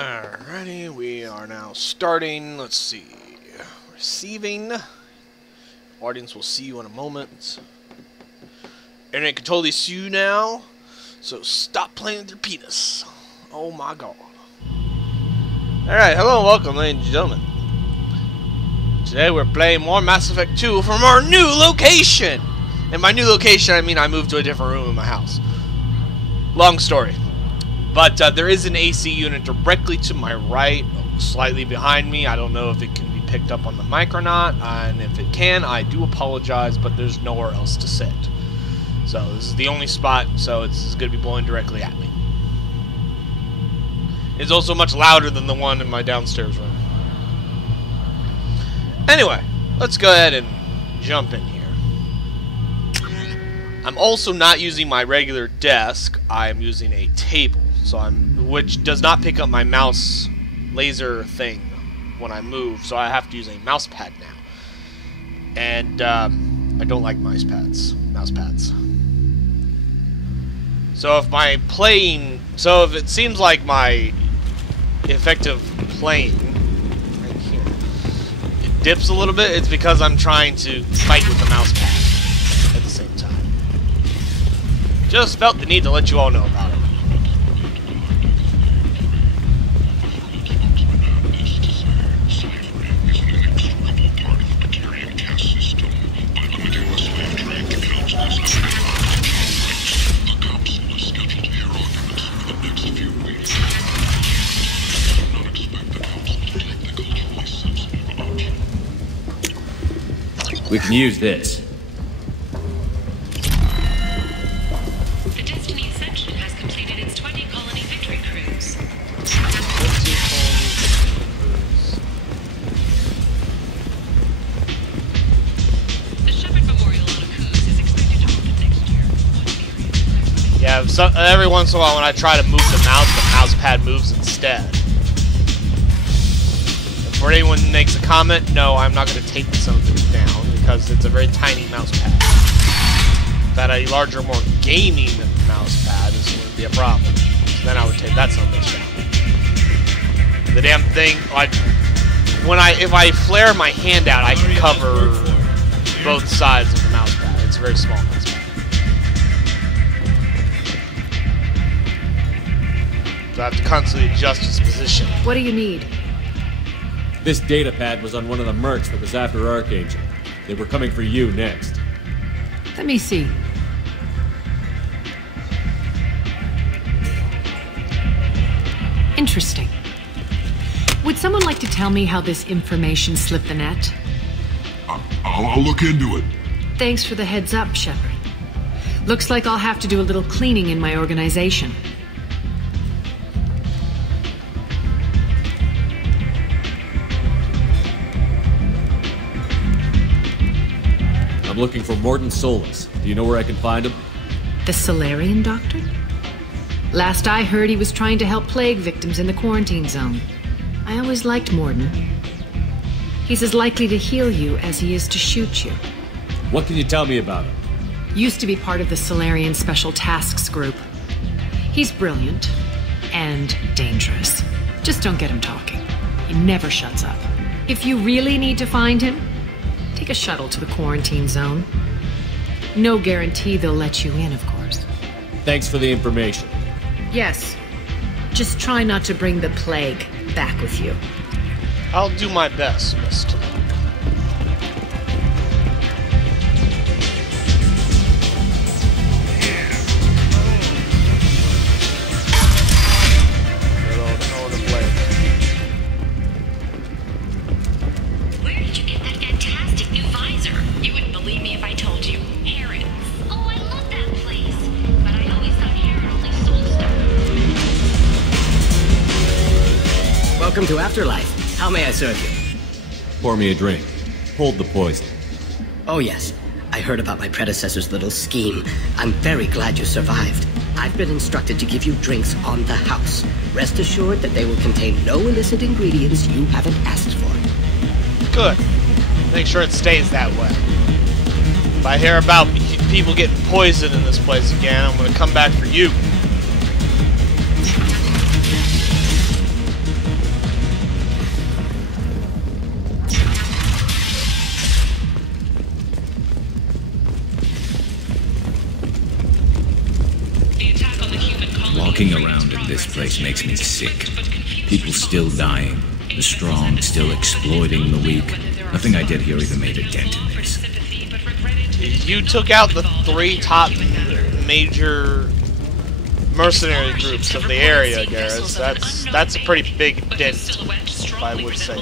Alrighty, we are now starting. Let's see. Receiving. Audience will see you in a moment. Internet can totally see you now, so stop playing with your penis. Oh my god. Alright, hello and welcome, ladies and gentlemen. Today we're playing more Mass Effect 2 from our new location! And by new location, I mean I moved to a different room in my house. Long story. But there is an AC unit directly to my right, slightly behind me. I don't know if it can be picked up on the mic or not, and if it can, I do apologize, but there's nowhere else to sit. So this is the only spot, so it's going to be blowing directly at me. It's also much louder than the one in my downstairs room. Anyway, let's go ahead and jump in here. I'm also not using my regular desk. I'm using a table, which does not pick up my mouse laser thing when I move, so I have to use a mouse pad now. And I don't like mouse pads. So if it seems like my effective playing right here, it dips a little bit, it's because I'm trying to fight with the mouse pad at the same time. Just felt the need to let you all know about it. We can use this. The Destiny Ascension has completed its 20 colony victory cruise. The Shepard Memorial on Akuz is expected to open next year. Yeah, so, every once in a while when I try to move the mouse pad moves instead. And for anyone who makes a comment, no, I'm not going to tape something down, because it's a very tiny mouse pad. That a larger, more gaming mouse pad is going to be a problem. So then I would take that something down. The damn thing, like, if I flare my hand out, I can cover both sides of the mouse pad. It's a very small mouse pad. So I have to constantly adjust its position. What do you need? This data pad was on one of the mercs that was after Archangel. They were coming for you next. Let me see. Interesting. Would someone like to tell me how this information slipped the net? I'll look into it. Thanks for the heads up, Shepard. Looks like I'll have to do a little cleaning in my organization. I'm looking for Morton Solus. Do you know where I can find him? The Solarian doctor? Last I heard, he was trying to help plague victims in the quarantine zone. I always liked Morton. He's as likely to heal you as he is to shoot you. What can you tell me about him? Used to be part of the Solarian Special Tasks Group. He's brilliant and dangerous. Just don't get him talking. He never shuts up. If you really need to find him, take a shuttle to the quarantine zone. No guarantee they'll let you in, of course. Thanks for the information. Yes. Just try not to bring the plague back with you. I'll do my best, Mr. Where did you get that fantastic new visor? You wouldn't believe me if I told you. Harrods. Oh, I love that place. But I always thought Harrod only sold stuff. Welcome to Afterlife. How may I serve you? Pour me a drink. Hold the poison. Oh yes, I heard about my predecessor's little scheme. I'm very glad you survived. I've been instructed to give you drinks on the house. Rest assured that they will contain no illicit ingredients you haven't asked for. Good. Make sure it stays that way. If I hear about people getting poisoned in this place again, I'm going to come back for you. Looking around at this place makes me sick. People still dying. The strong still exploiting the weak. Nothing I did here even made a dent in this. You took out the 3 top major mercenary groups of the area, Garrus. That's a pretty big dent, if I would say.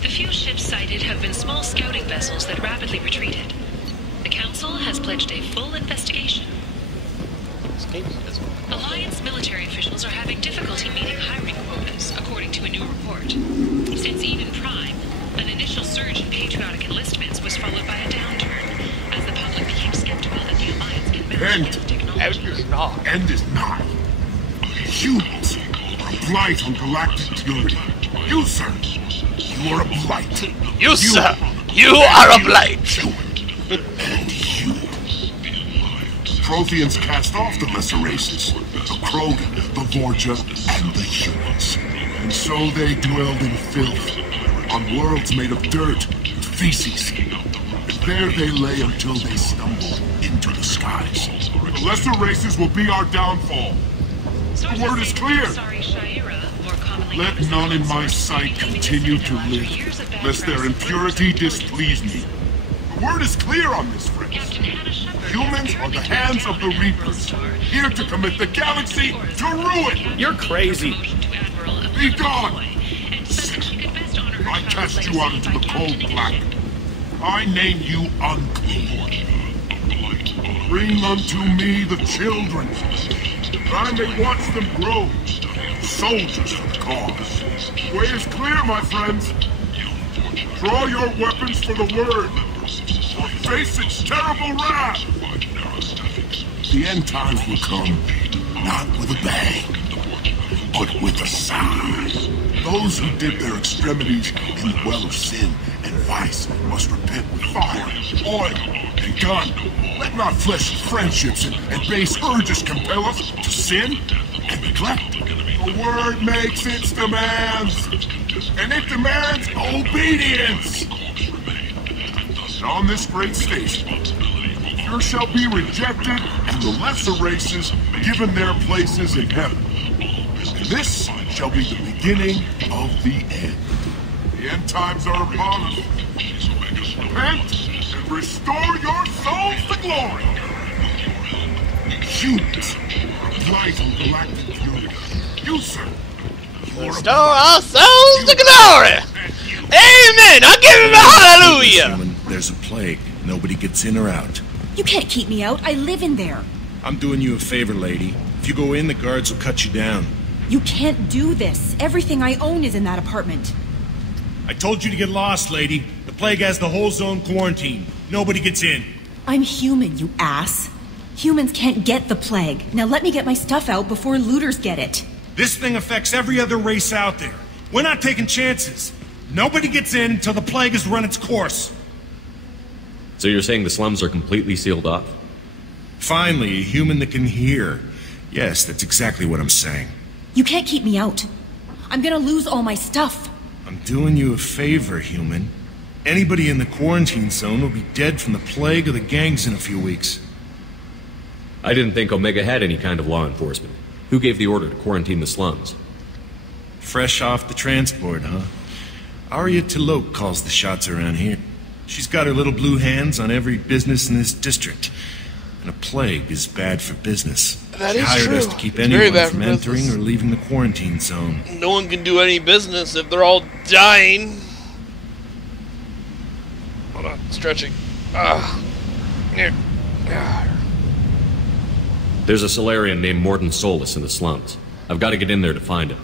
The few ships sighted have been small scouting vessels that rapidly retreated. The Council has pledged a full investigation. Alliance military officials are having difficulty meeting hiring quotas, according to a new report. Since Even Prime, an initial surge in patriotic enlistments was followed by a downturn, as the public became skeptical that the Alliance can manage the technology. End is nigh. Humans are a blight on galactic purity. You, sir, you are a blight. You, sir, you are a blight. And you. Protheans cast off the lesser races, the Krogan, the Vorja, and the humans. And so they dwelled in filth, on worlds made of dirt and feces. And there they lay until they stumbled into the skies. The lesser races will be our downfall. The word is clear. Let none in my sight continue to live, lest their impurity displease me. The word is clear on this, friends. Humans are the hands of the Reapers, here to commit the galaxy to ruin! You're crazy. Be gone! I cast you out into the cold black. I name you unclean. Bring unto me the children, that I may watch them grow, soldiers of the cause. The way is clear, my friends. Draw your weapons for the word, or face its terrible wrath. The end times will come, not with a bang, but with a sigh. Those who dip their extremities in the well of sin and vice must repent with fire, oil, and gun. Let not fleshly friendships and base urges compel us to sin and neglect. The word makes its demands, and it demands obedience. And on this great station, you shall be rejected, and the lesser races given their places in heaven. And this shall be the beginning of the end. The end times are upon us. Repent and restore your souls to glory. Humans are blight on galactic purity. You, sir, you are Restore our souls to glory. Amen. I give him a hallelujah. There's a plague. Nobody gets in or out. You can't keep me out. I live in there. I'm doing you a favor, lady. If you go in, the guards will cut you down. You can't do this. Everything I own is in that apartment. I told you to get lost, lady. The plague has the whole zone quarantined. Nobody gets in. I'm human, you ass. Humans can't get the plague. Now let me get my stuff out before looters get it. This thing affects every other race out there. We're not taking chances. Nobody gets in until the plague has run its course. So you're saying the slums are completely sealed off? Finally, a human that can hear. Yes, that's exactly what I'm saying. You can't keep me out. I'm gonna lose all my stuff. I'm doing you a favor, human. Anybody in the quarantine zone will be dead from the plague or the gangs in a few weeks. I didn't think Omega had any kind of law enforcement. Who gave the order to quarantine the slums? Fresh off the transport, huh? Arya Tilok calls the shots around here. She's got her little blue hands on every business in this district. And a plague is bad for business. That she is hired true. us to keep It's very anyone bad from for entering business. or leaving the quarantine zone. No one can do any business if they're all dying. Hold on, stretching. Here. There's a Solarian named Morden Solus in the slums. I've got to get in there to find him.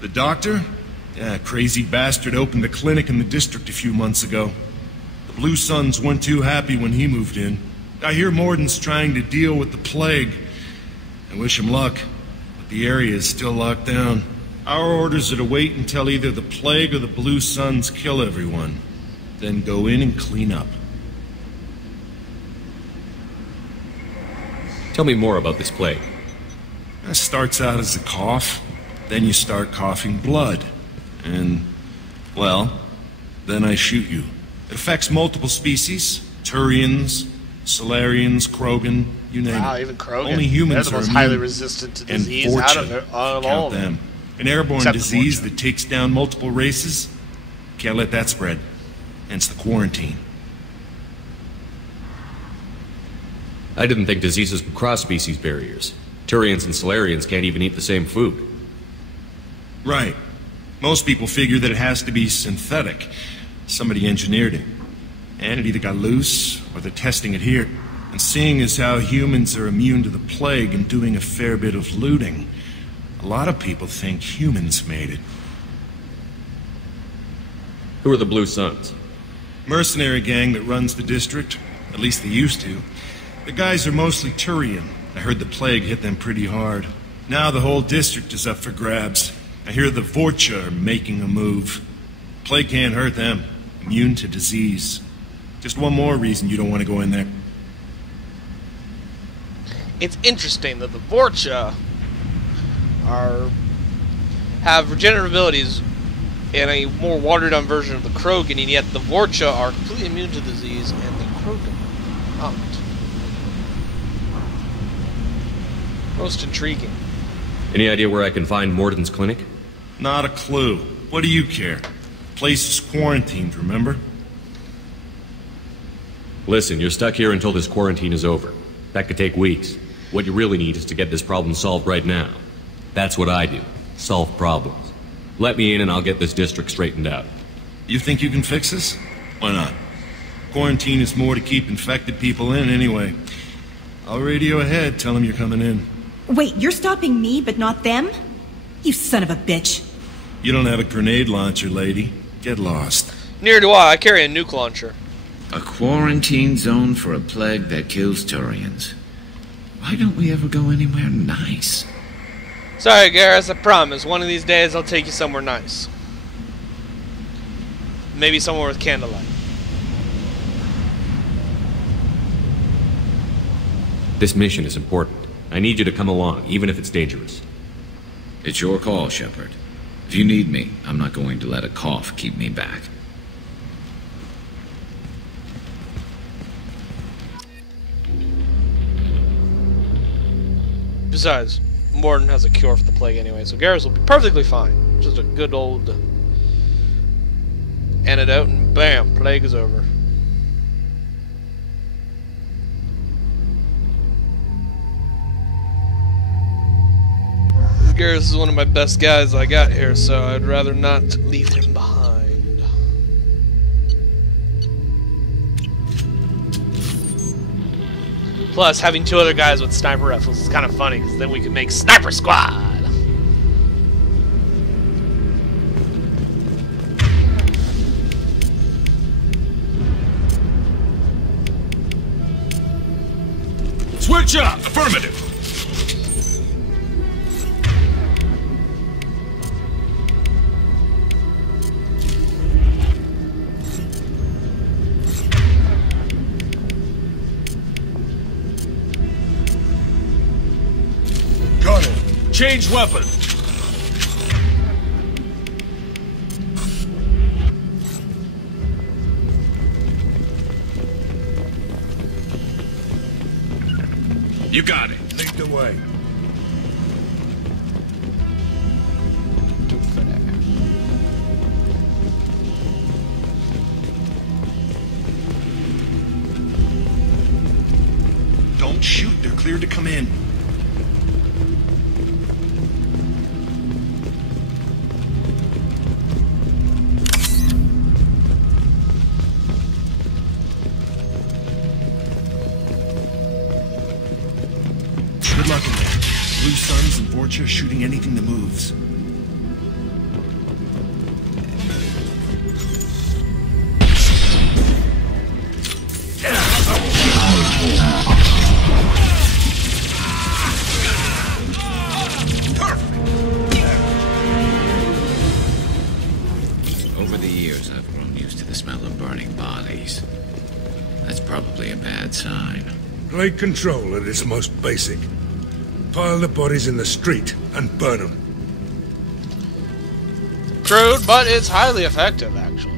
The doctor? Yeah, crazy bastard opened a clinic in the district a few months ago. The Blue Suns weren't too happy when he moved in. I hear Morden's trying to deal with the plague. I wish him luck, but the area is still locked down. Our orders are to wait until either the plague or the Blue Suns kill everyone. Then go in and clean up. Tell me more about this plague. It starts out as a cough, then you start coughing blood. And, well, then I shoot you. It affects multiple species. Turians, Solarians, Krogan, You name Wow, it. even Krogan. Only humans They're the are most highly immune. resistant to And disease out of Vorcha, it, all count of them. them. An airborne Except the disease Vorcha. that takes down multiple races. Can't let that spread. Hence the quarantine. I didn't think diseases could cross species barriers. Turians and Solarians can't even eat the same food. Right. Most people figure that it has to be synthetic. Somebody engineered it. And it either got loose, or they're testing it here. And seeing as how humans are immune to the plague and doing a fair bit of looting, a lot of people think humans made it. Who are the Blue Suns? Mercenary gang that runs the district. At least they used to. The guys are mostly Turian. I heard the plague hit them pretty hard. Now the whole district is up for grabs. I hear the Vorcha are making a move. Plague can't hurt them. Immune to disease. Just one more reason you don't want to go in there. It's interesting that the Vorcha have regenerative abilities in a more watered-down version of the Krogan, and yet the Vorcha are completely immune to disease, and the Krogan aren't. Most intriguing. Any idea where I can find Morden's clinic? Not a clue. What do you care? Place is quarantined, remember? Listen, you're stuck here until this quarantine is over. That could take weeks. What you really need is to get this problem solved right now. That's what I do. Solve problems. Let me in and I'll get this district straightened out. You think you can fix this? Why not? Quarantine is more to keep infected people in anyway. I'll radio ahead, tell them you're coming in. Wait, you're stopping me, but not them? You son of a bitch. You don't have a grenade launcher, lady. Get lost. Neither do I. I carry a nuke launcher. A quarantine zone for a plague that kills Turians. Why don't we ever go anywhere nice? Sorry, Garrus, I promise. One of these days I'll take you somewhere nice. Maybe somewhere with candlelight. This mission is important. I need you to come along, even if it's dangerous. It's your call, Shepard. If you need me, I'm not going to let a cough keep me back. Besides, Morden has a cure for the plague anyway, so Garrus will be perfectly fine. Just a good old antidote, and bam, plague is over. Garrus is one of my best guys I got here, so I'd rather not leave him behind. Plus, having two other guys with sniper rifles is kind of funny, because then we can make Sniper Squad! Switch up! Affirmative! Got it. Change weapon. You got it. Lead the way. Don't shoot. They're cleared to come in. Good luck in there. Blue Suns and Vorcha shooting anything that moves. Over the years, I've grown used to the smell of burning bodies. That's probably a bad sign. Plague control at its most basic. Pile the bodies in the street and burn them. Crude, but it's highly effective, actually.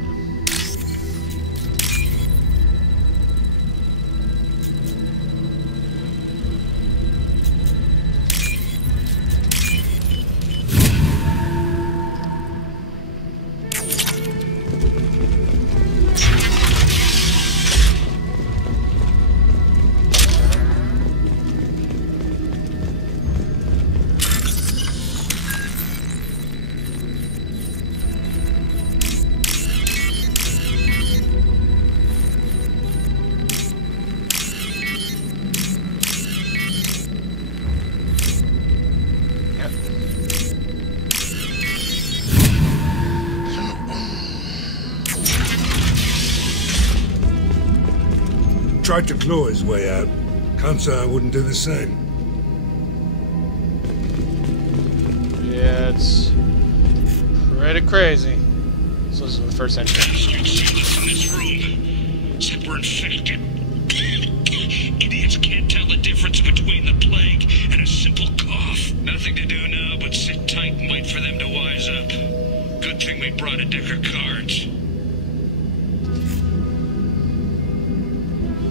tried to claw his way out. Can't say I wouldn't do the same. Yeah, it's pretty crazy. So this is the first entry. In this room. Except we're infected. Idiots can't tell the difference between the plague and a simple cough. Nothing to do now but sit tight and wait for them to wise up. Good thing we brought a deck of cards.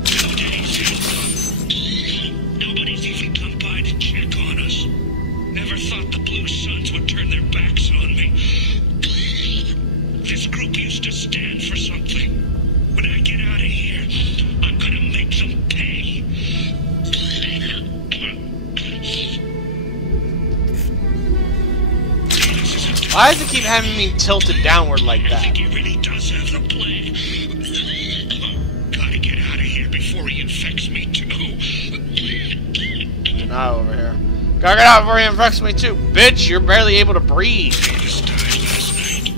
2 days. Nobody's even come by to check on us. Never thought the Blue Suns would turn their backs on me. This group used to stand for something. When I get out of here, I'm gonna make them pay. Why does it keep having me tilted downward like I that? think he really does have the plague. Gotta get out of here before he infects me too. You're not over here. Gotta get out before he infects me too. Bitch, you're barely able to breathe. Davis died last night.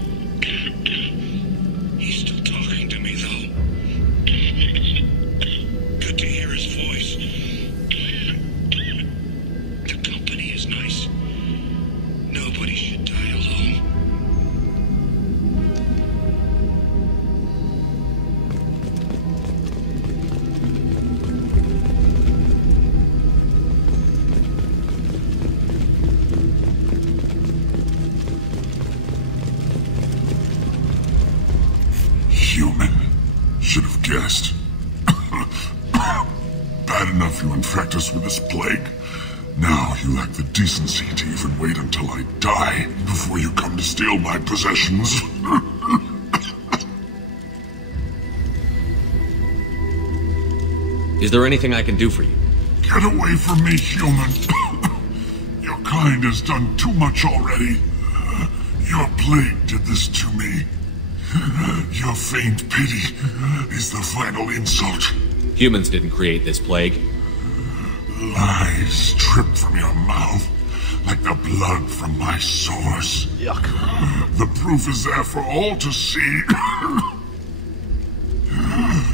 He's still talking to me though. Good to hear his voice. The company is nice. Nobody should die alone. Human. Should have guessed. Bad enough you infect us with this plague. Now you lack the decency to even wait until I die before you come to steal my possessions. Is there anything I can do for you? Get away from me, human. Your kind has done too much already. Your plague did this to me. Your faint pity is the final insult. Humans didn't create this plague. Lies drip from your mouth like the blood from my sores. Yuck. The proof is there for all to see.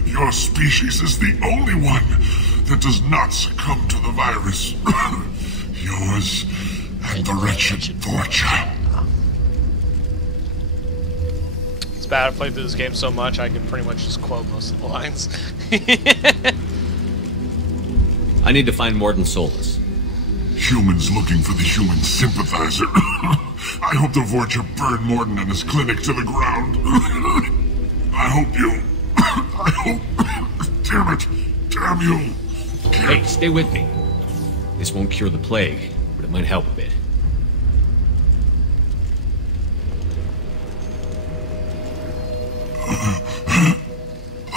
Your species is the only one that does not succumb to the virus. Yours and the wretched Vorcha. It's bad. I've played through this game so much I can pretty much just quote most of the lines. I need to find Morden Solus. Humans looking for the human sympathizer. I hope the Vorcha burn Morden and his clinic to the ground. I hope you... I hope... Damn it. Damn you. Hey, stay with me. This won't cure the plague, but it might help a bit.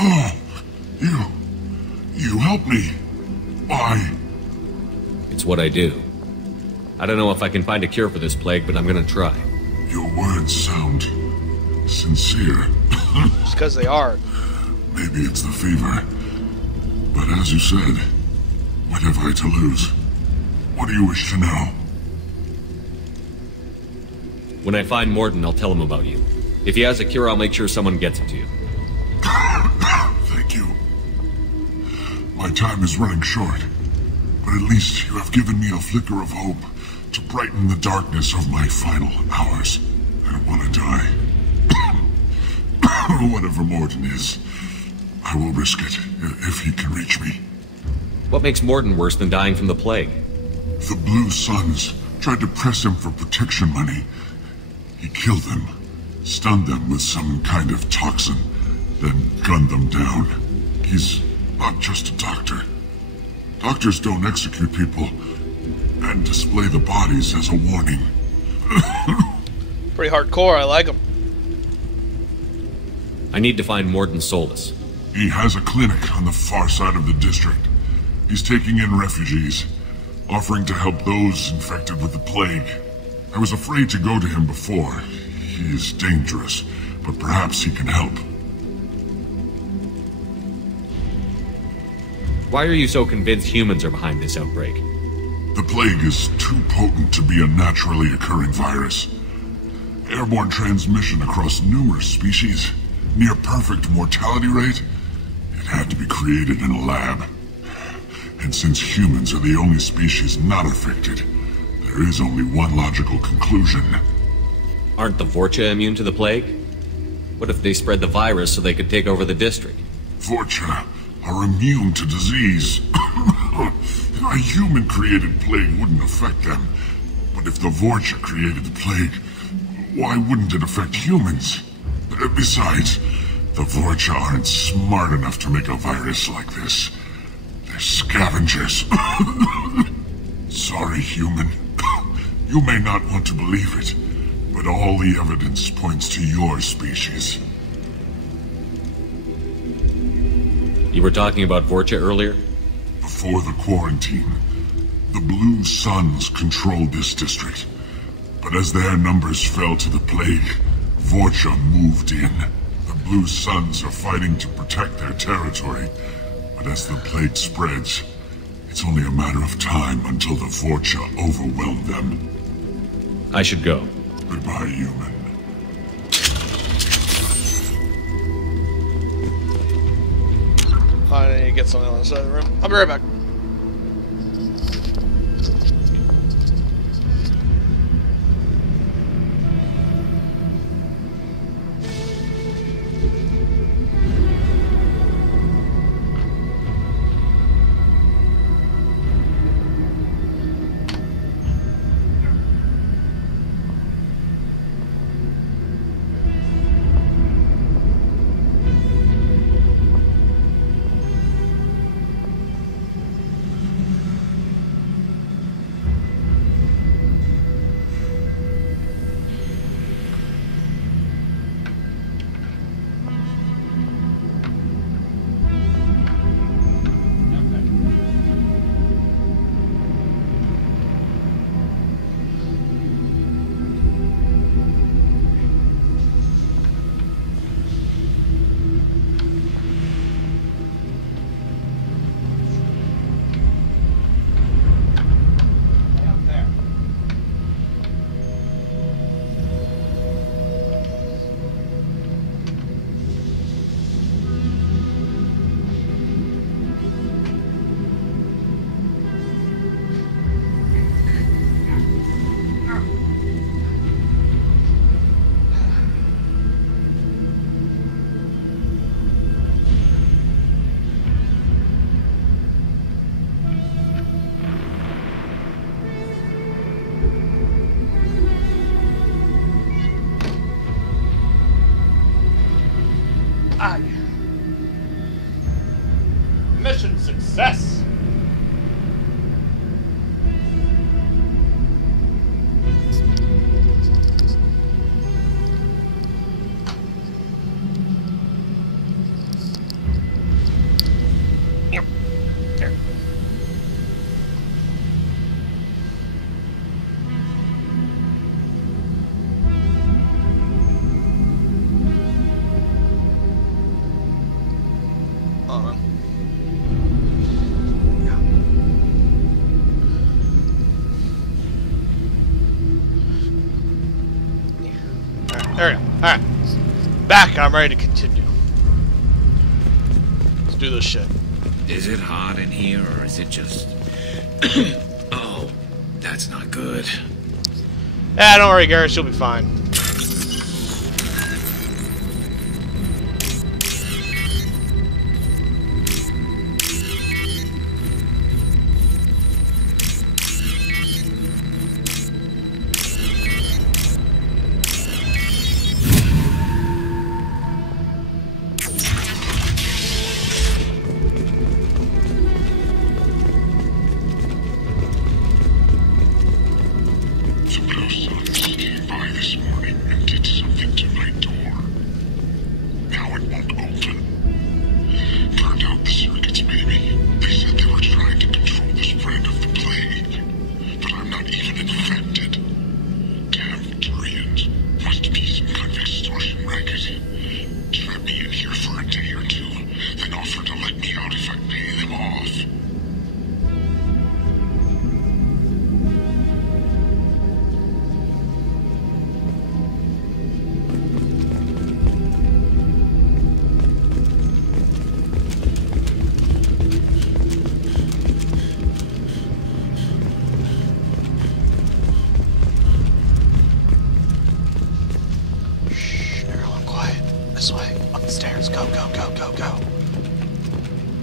Oh, you help me. Why? It's what I do. I don't know if I can find a cure for this plague, but I'm gonna try. Your words sound sincere. Just because they are. Maybe it's the fever. But as you said, what have I to lose? What do you wish to know? When I find Morden, I'll tell him about you. If he has a cure, I'll make sure someone gets it to you. Thank you. My time is running short, but at least you have given me a flicker of hope to brighten the darkness of my final hours. I don't want to die. Whatever Morden is, I will risk it if he can reach me. What makes Morden worse than dying from the plague? The Blue Suns tried to press him for protection money. He killed them, stunned them with some kind of toxin, then gunned them down. He's not just a doctor. Doctors don't execute people and display the bodies as a warning. Pretty hardcore. I like them. I need to find Morden Solus. He has a clinic on the far side of the district. He's taking in refugees, offering to help those infected with the plague. I was afraid to go to him before. He is dangerous, but perhaps he can help. Why are you so convinced humans are behind this outbreak? The plague is too potent to be a naturally occurring virus. Airborne transmission across numerous species, near perfect mortality rate. It had to be created in a lab. And since humans are the only species not affected, there is only one logical conclusion. Aren't the Vorcha immune to the plague? What if they spread the virus so they could take over the district? Vorcha are immune to disease. A human-created plague wouldn't affect them. But if the Vorcha created the plague, why wouldn't it affect humans? Besides, the Vorcha aren't smart enough to make a virus like this. They're scavengers. Sorry, human. You may not want to believe it, but all the evidence points to your species. You were talking about Vorcha earlier? Before the quarantine, the Blue Suns controlled this district. But as their numbers fell to the plague, Vorcha moved in. The Blue Suns are fighting to protect their territory. But as the plague spreads, it's only a matter of time until the Vorcha overwhelm them. I should go. Goodbye, human. I need to get something on the side of the room. I'll be right back. Mission success! Yep. There. There we go. Alright. Back, I'm ready to continue. Let's do this shit. Is it hot in here, or is it just... Oh, that's not good. Yeah, don't worry, Garrett, you'll be fine.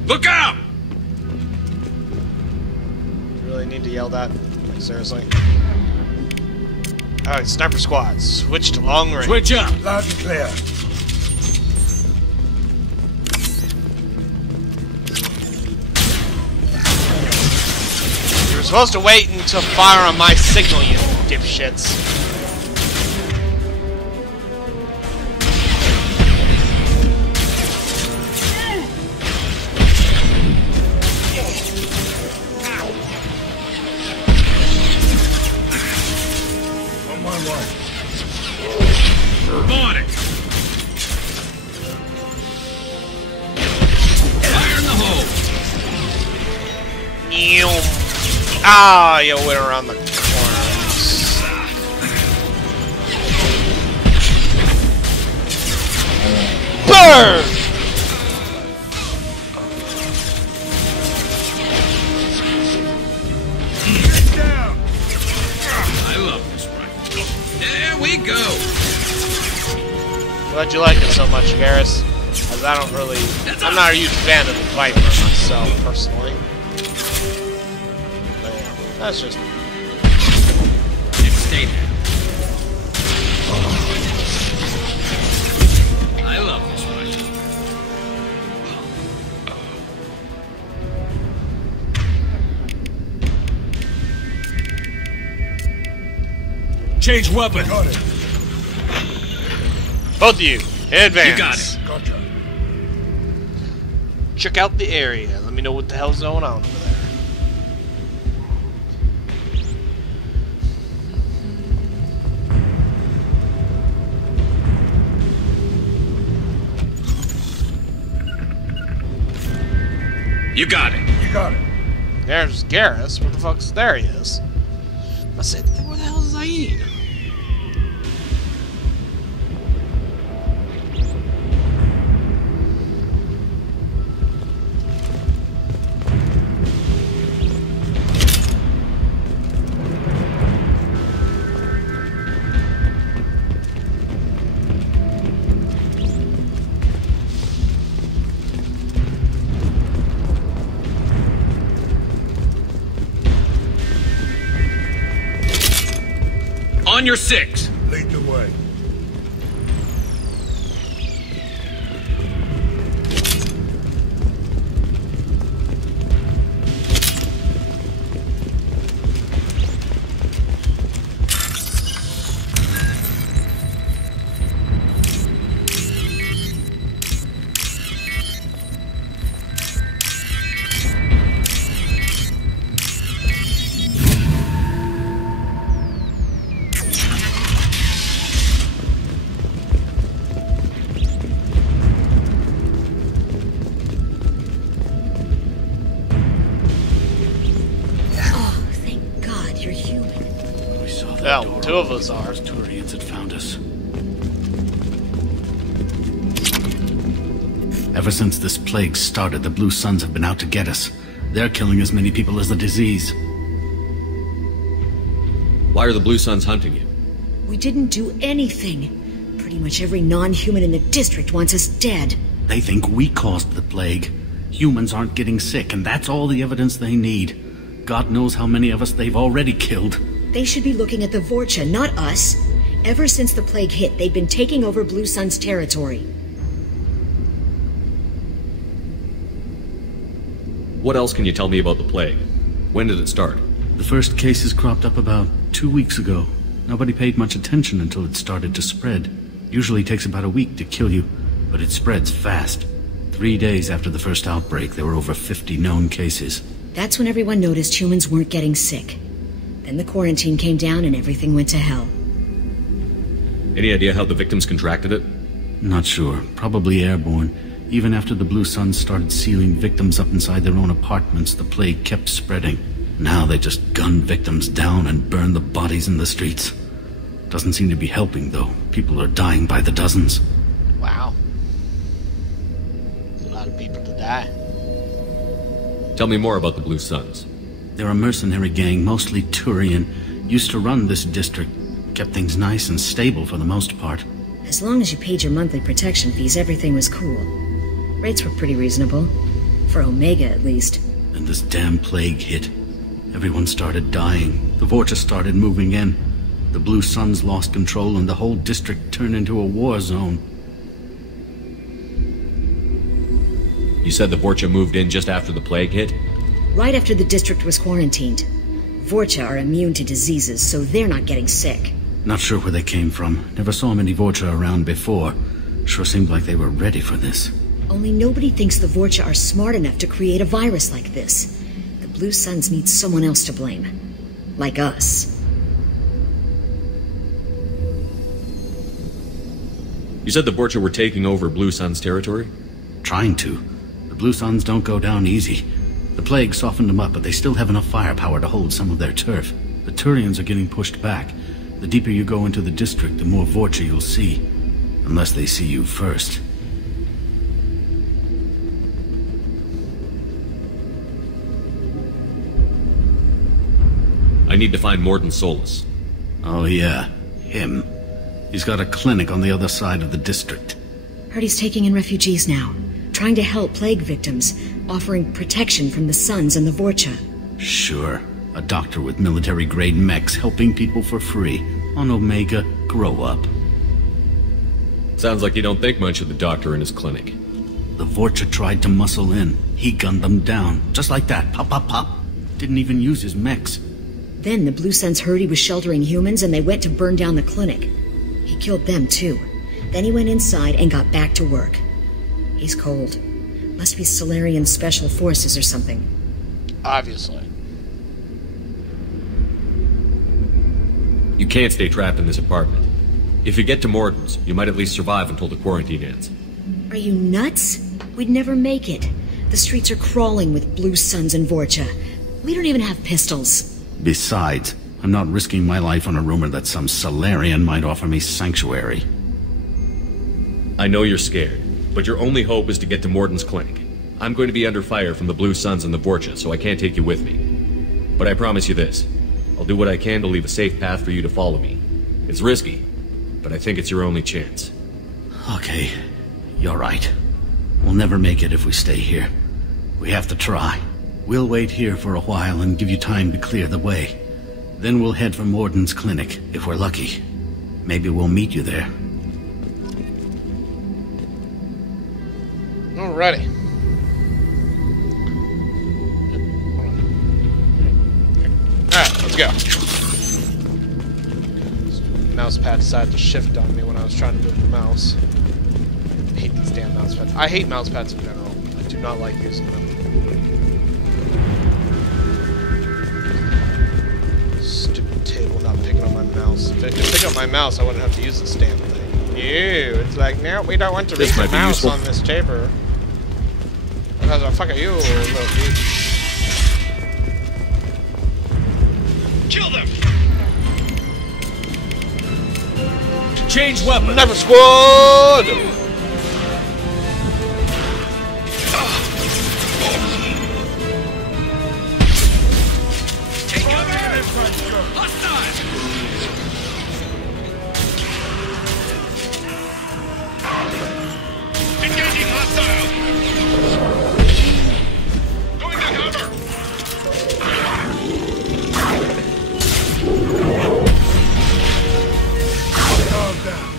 Look out! Really need to yell that? Like, seriously? Alright, sniper squad. Switch to long range. Switch up! Loud and clear. You're supposed to wait until fire on my signal, you dipshits. On it! Fire in the hole! Ah, you went around the corners. Burn! I love this rifle. There we go! Glad you like it so much, Garrus. Because I don't really... I'm not a huge fan of the Viper myself, personally. But yeah, that's just... Stay there. I love this rifle. Change weapon! Got it. Both of you, advance. You got it. Gotcha. Check out the area. Let me know what the hell's going on over there. You got it. You got it. There's Garrus. Where the fuck's... There he is. I said, where the hell is Zaid? On your 6. Lead the way. Well, two of us are. Turians had found us. Ever since this plague started, the Blue Suns have been out to get us. They're killing as many people as the disease. Why are the Blue Suns hunting you? We didn't do anything. Pretty much every non-human in the district wants us dead. They think we caused the plague. Humans aren't getting sick, and that's all the evidence they need. God knows how many of us they've already killed. They should be looking at the Vorcha, not us. Ever since the plague hit, they've been taking over Blue Sun's territory. What else can you tell me about the plague? When did it start? The first cases cropped up about 2 weeks ago. Nobody paid much attention until it started to spread. Usually takes about a week to kill you, but it spreads fast. 3 days after the first outbreak, there were over 50 known cases. That's when everyone noticed humans weren't getting sick. Then the quarantine came down and everything went to hell. Any idea how the victims contracted it? Not sure. Probably airborne. Even after the Blue Suns started sealing victims up inside their own apartments, the plague kept spreading. Now they just gun victims down and burn the bodies in the streets. Doesn't seem to be helping, though. People are dying by the dozens. Wow. A lot of people to die. Tell me more about the Blue Suns. They're a mercenary gang, mostly Turian. Used to run this district. Kept things nice and stable for the most part. As long as you paid your monthly protection fees, everything was cool. Rates were pretty reasonable. For Omega, at least. And this damn plague hit. Everyone started dying. The Vorcha started moving in. The Blue Suns lost control and the whole district turned into a war zone. You said the Vorcha moved in just after the plague hit? Right after the district was quarantined. Vorcha are immune to diseases, so they're not getting sick. Not sure where they came from. Never saw many Vorcha around before. Sure seemed like they were ready for this. Only nobody thinks the Vorcha are smart enough to create a virus like this. The Blue Suns need someone else to blame. Like us. You said the Vorcha were taking over Blue Sun's territory? Trying to. The Blue Suns don't go down easy. The plague softened them up, but they still have enough firepower to hold some of their turf. The Turians are getting pushed back. The deeper you go into the district, the more Vorcha you'll see. Unless they see you first. I need to find Morden Solus. Oh yeah, him. He's got a clinic on the other side of the district. Heard he's taking in refugees now. Trying to help plague victims. Offering protection from the Suns and the Vorcha. Sure. A doctor with military-grade mechs helping people for free. On Omega, grow up. Sounds like you don't think much of the doctor in his clinic. The Vorcha tried to muscle in. He gunned them down. Just like that. Pop, pop, pop. Didn't even use his mechs. Then the Blue Suns heard he was sheltering humans and they went to burn down the clinic. He killed them too. Then he went inside and got back to work. He's cold. Must be Solarian Special Forces or something. Obviously. You can't stay trapped in this apartment. If you get to Morden's, you might at least survive until the quarantine ends. Are you nuts? We'd never make it. The streets are crawling with Blue Suns and Vorcha. We don't even have pistols. Besides, I'm not risking my life on a rumor that some Solarian might offer me sanctuary. I know you're scared, but your only hope is to get to Morden's clinic. I'm going to be under fire from the Blue Suns and the Vorcha, so I can't take you with me. But I promise you this. I'll do what I can to leave a safe path for you to follow me. It's risky, but I think it's your only chance. Okay, you're right. We'll never make it if we stay here. We have to try. We'll wait here for a while and give you time to clear the way. Then we'll head for Morden's clinic, if we're lucky. Maybe we'll meet you there. Alrighty. Alright, let's go. Mouse pad decided to shift on me when I was trying to move the mouse. I hate these damn mouse pads. I hate mouse pads in general. I do not like using them. Stupid table not picking up my mouse. If it could pick up my mouse, I wouldn't have to use this damn thing. Ew, it's like, no, we don't want to read the mouse on this table. Because the fuck are you, little dude? Kill them! Change weapon! Never squad! Take cover! Hostile! Engaging hostile! Going to cover! Calm down.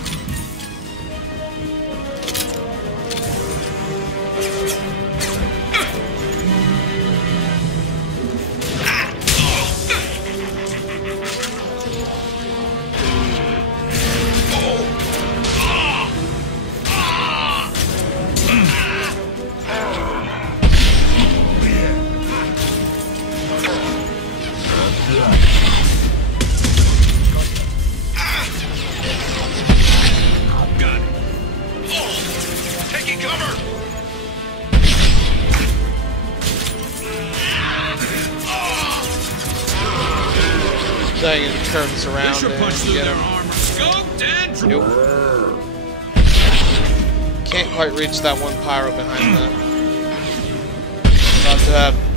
Taking cover! Dang, it turns around Pressure and punch through get their him. armor. Scoped and Nope. Can't quite reach that one pyro behind that.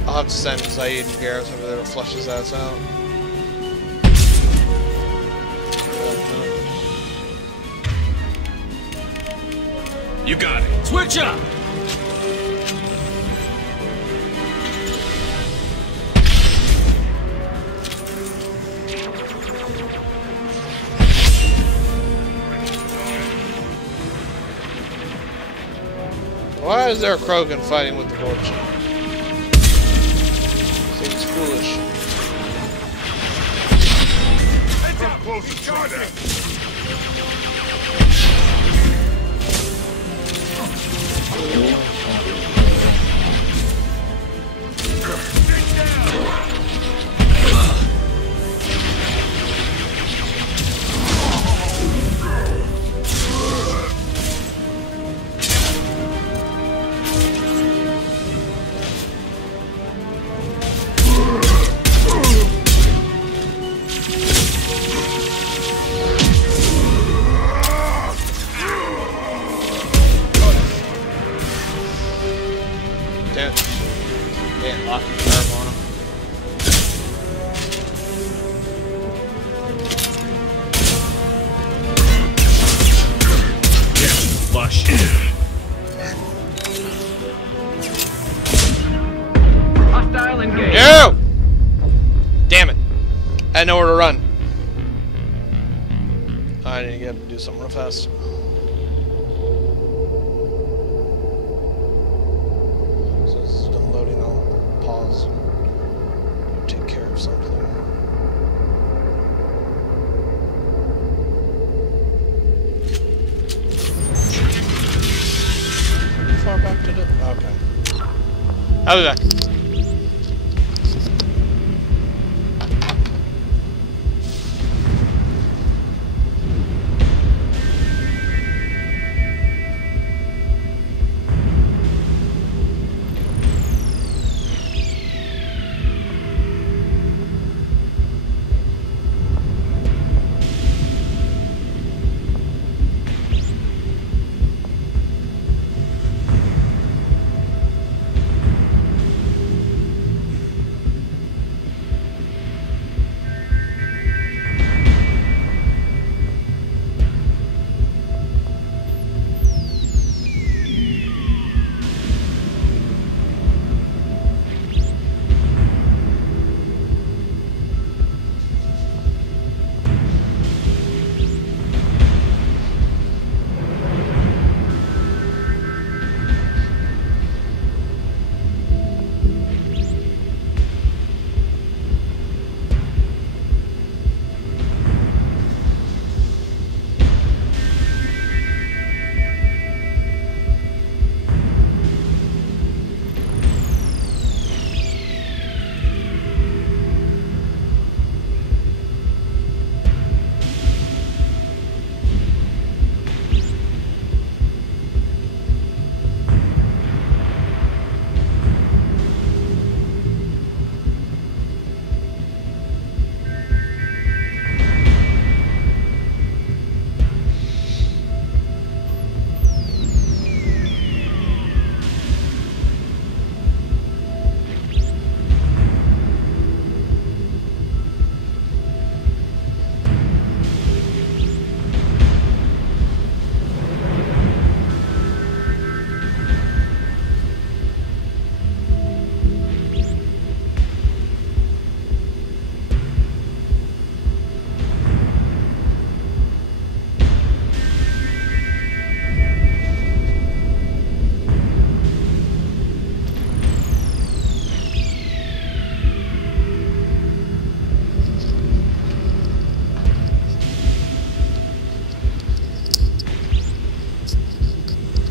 I'll have to send Zaid and Garrus over there to flush his ass out. You got it. Switch up! Why is there a Krogan fighting with the Gorge? Seems foolish. Come close and try that. No! Damn it. I had nowhere to run. I need to get to do something real fast. So this is unloading. I'll pause. Take care of something. How far back to do? Okay. I'll be back.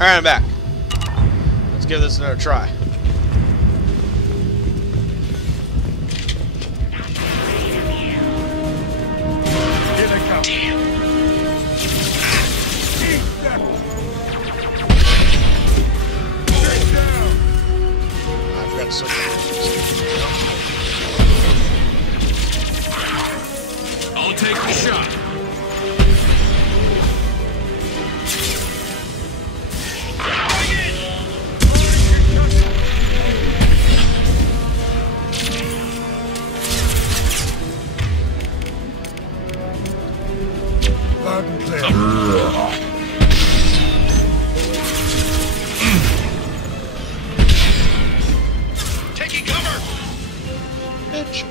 Alright, I'm back. Let's give this another try. Here they come. I forgot to switch. I'll take the shot. Taking cover! Bitch.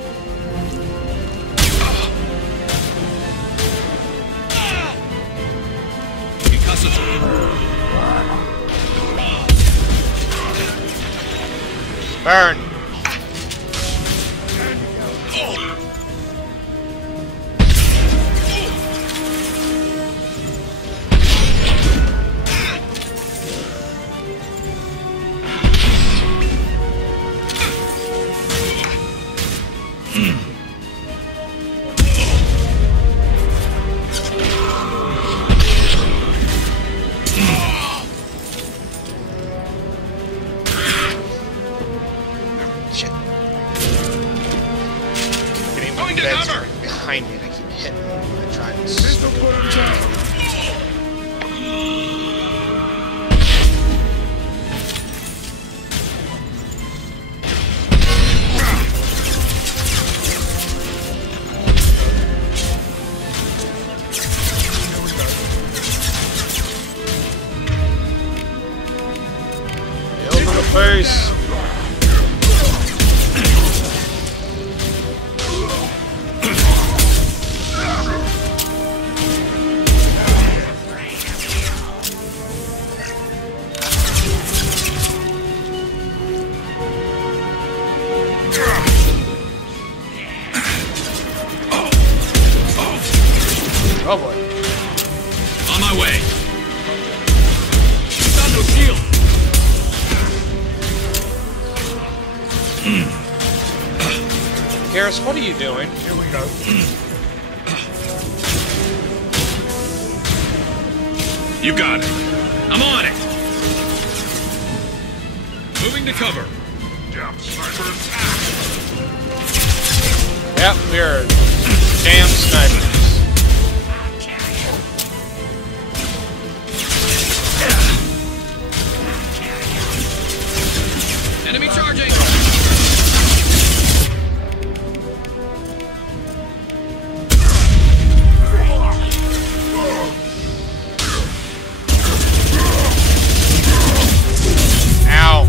gases! Burn! Shit. Getting my beds right behind me and I keep hitting them when I try and Pistol put him down. Nails in the face. Oh boy. On my way. Found no shield. Garrus, what are you doing? Here we go. You got it. I'm on it. Moving to cover. Damn sniper attack. Yep, we're damn snipers. Enemy charging. Ow.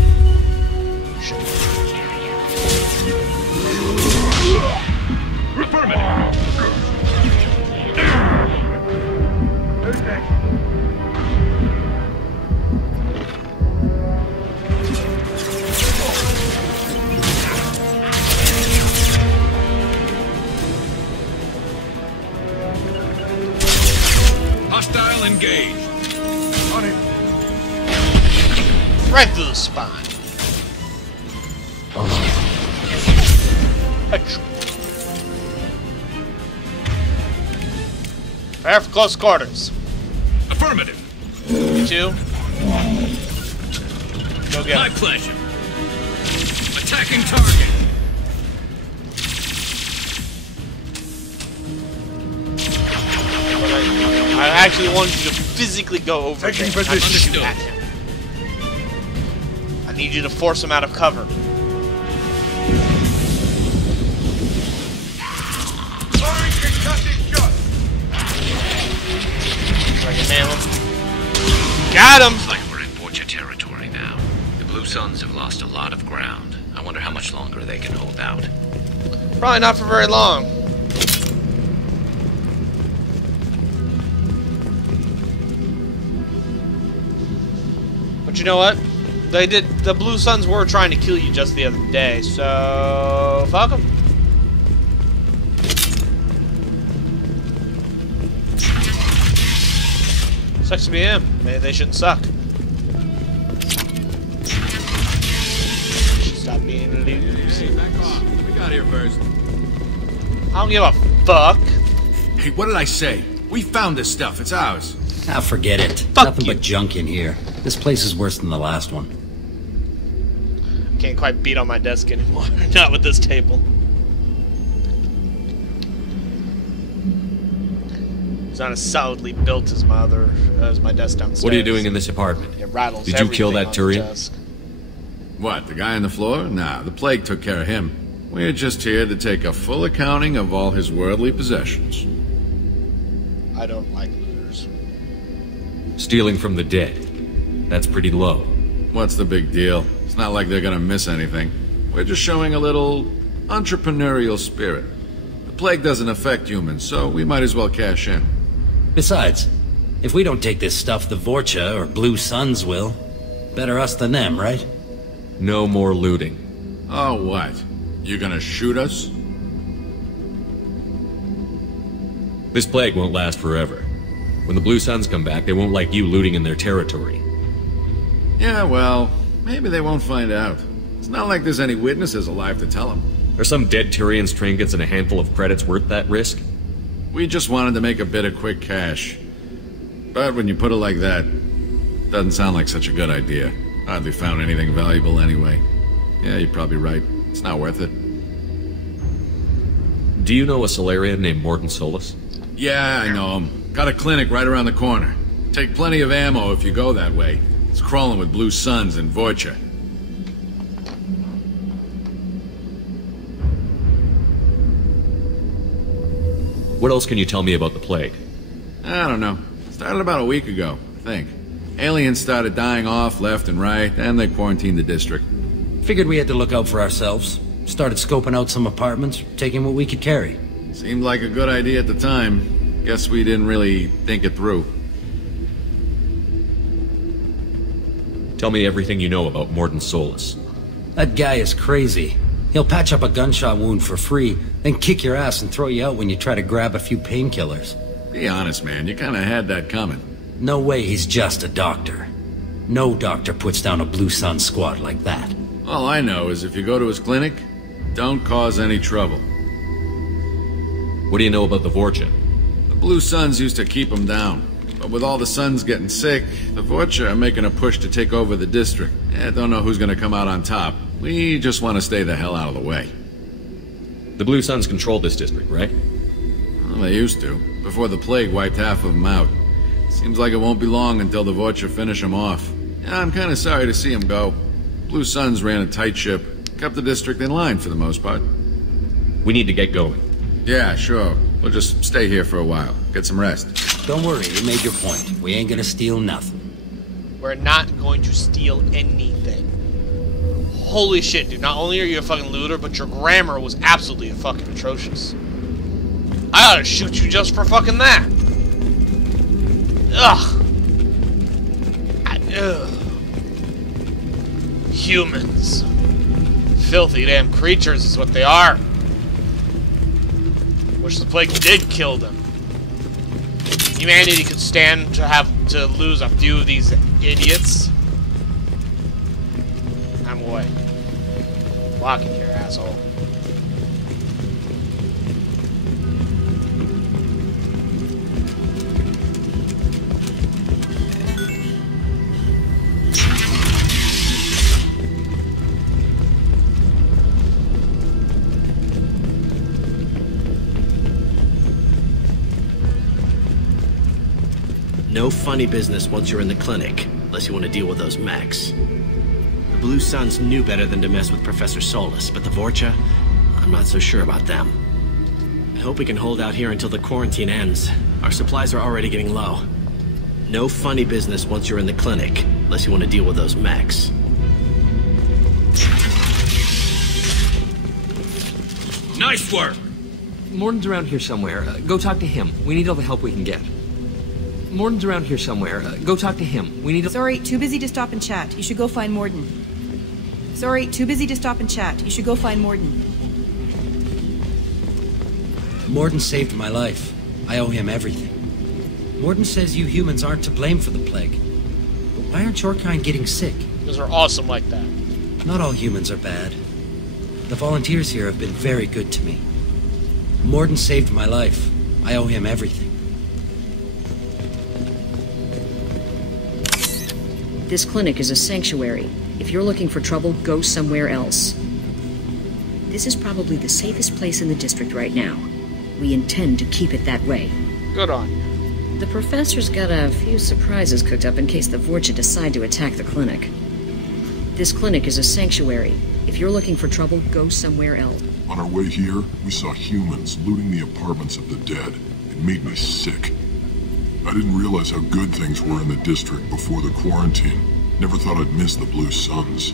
Hostile engaged. On it. Right through the spine. Achoo. Prepare for close quarters. Affirmative. You two. Go get My him. pleasure. Attacking target. I actually wanted you to physically go over Taking there, not position. shoot at him. I need you to force him out of cover. Firing concussing shot. If I can nail him. Got him! Looks like we're in Borgia territory now. The Blue Suns have lost a lot of ground. I wonder how much longer they can hold out. Probably not for very long. But you know what? The Blue Suns were trying to kill you just the other day, so fuck them. Sucks to be him. Maybe they shouldn't suck. Should stop being losers. Back off. We got here first. I don't give a fuck. Hey, what did I say? We found this stuff. It's ours. Ah, forget it. Fuck Nothing you. but junk in here. This place is worse than the last one. Can't quite beat on my desk anymore. Not with this table. It's not as solidly built as my desk downstairs. What are you doing in this apartment? It rattles. Did you kill that everything on the Turian? desk. What, the guy on the floor? Nah, the plague took care of him. We're just here to take a full accounting of all his worldly possessions. I don't like looters. Stealing from the dead. That's pretty low. What's the big deal? It's not like they're gonna miss anything. We're just showing a little entrepreneurial spirit. The plague doesn't affect humans, so we might as well cash in. Besides, If we don't take this stuff, the Vorcha or Blue Suns will. Better us than them, right? No more looting. Oh, what? You gonna shoot us? This plague won't last forever. When the Blue Suns come back, they won't like you looting in their territory. Yeah, well, maybe they won't find out. It's not like there's any witnesses alive to tell them. Are some dead Turians' trinkets and a handful of credits worth that risk? We just wanted to make a bit of quick cash. But when you put it like that, doesn't sound like such a good idea. Hardly found anything valuable anyway. Yeah, you're probably right. It's not worth it. Do you know a Solarian named Morton Solus? Yeah, I know him. Got a clinic right around the corner. Take plenty of ammo if you go that way. It's crawling with Blue Suns and Vorcha. What else can you tell me about the plague? I don't know. Started about a week ago, I think. Aliens started dying off left and right, and they quarantined the district. Figured we had to look out for ourselves. Started scoping out some apartments, taking what we could carry. Seemed like a good idea at the time. Guess we didn't really think it through. Tell me everything you know about Morton Solus. That guy is crazy. He'll patch up a gunshot wound for free, then kick your ass and throw you out when you try to grab a few painkillers. Be honest, man. You kinda had that coming. No way he's just a doctor. No doctor puts down a Blue Sun squad like that. All I know is if you go to his clinic, don't cause any trouble. What do you know about the Vorcha? The Blue Suns used to keep him down. But with all the Suns getting sick, the Vorcha are making a push to take over the district. Don't know who's gonna come out on top. We just want to stay the hell out of the way. The Blue Suns control this district, right? Well, they used to, before the plague wiped half of them out. Seems like it won't be long until the Vorcha finish them off. Yeah, I'm kinda sorry to see them go. Blue Suns ran a tight ship, kept the district in line for the most part. We need to get going. Yeah, sure. We'll just stay here for a while. Get some rest. Don't worry, you made your point. We ain't gonna steal nothing. We're not going to steal anything. Holy shit, dude. Not only are you a fucking looter, but your grammar was absolutely fucking atrocious. I ought to shoot you just for fucking that. Ugh. Ugh. Humans. Filthy damn creatures is what they are. Wish the plague did kill them. Humanity could stand to lose a few of these idiots. I'm away. Blocking here, asshole. No funny business once you're in the clinic, unless you want to deal with those mechs. The Blue Suns knew better than to mess with Professor Solus, but the Vorcha, I'm not so sure about them. I hope we can hold out here until the quarantine ends. Our supplies are already getting low. No funny business once you're in the clinic, unless you want to deal with those mechs. Nice work! Morton's around here somewhere. Go talk to him. We need all the help we can get. Morton's around here somewhere. Go talk to him. We need... Sorry, too busy to stop and chat. You should go find Morton. Sorry, too busy to stop and chat. You should go find Morton. Morton saved my life. I owe him everything. Morton says you humans aren't to blame for the plague. But why aren't your kind getting sick? Because we're awesome like that. Not all humans are bad. The volunteers here have been very good to me. Morton saved my life. I owe him everything. This clinic is a sanctuary. If you're looking for trouble, go somewhere else. This is probably the safest place in the district right now. We intend to keep it that way. Good on you. The professor's got a few surprises cooked up in case the Vorcha decide to attack the clinic. This clinic is a sanctuary. If you're looking for trouble, go somewhere else. On our way here, we saw humans looting the apartments of the dead. It made me sick. I didn't realize how good things were in the district before the quarantine. Never thought I'd miss the Blue Suns.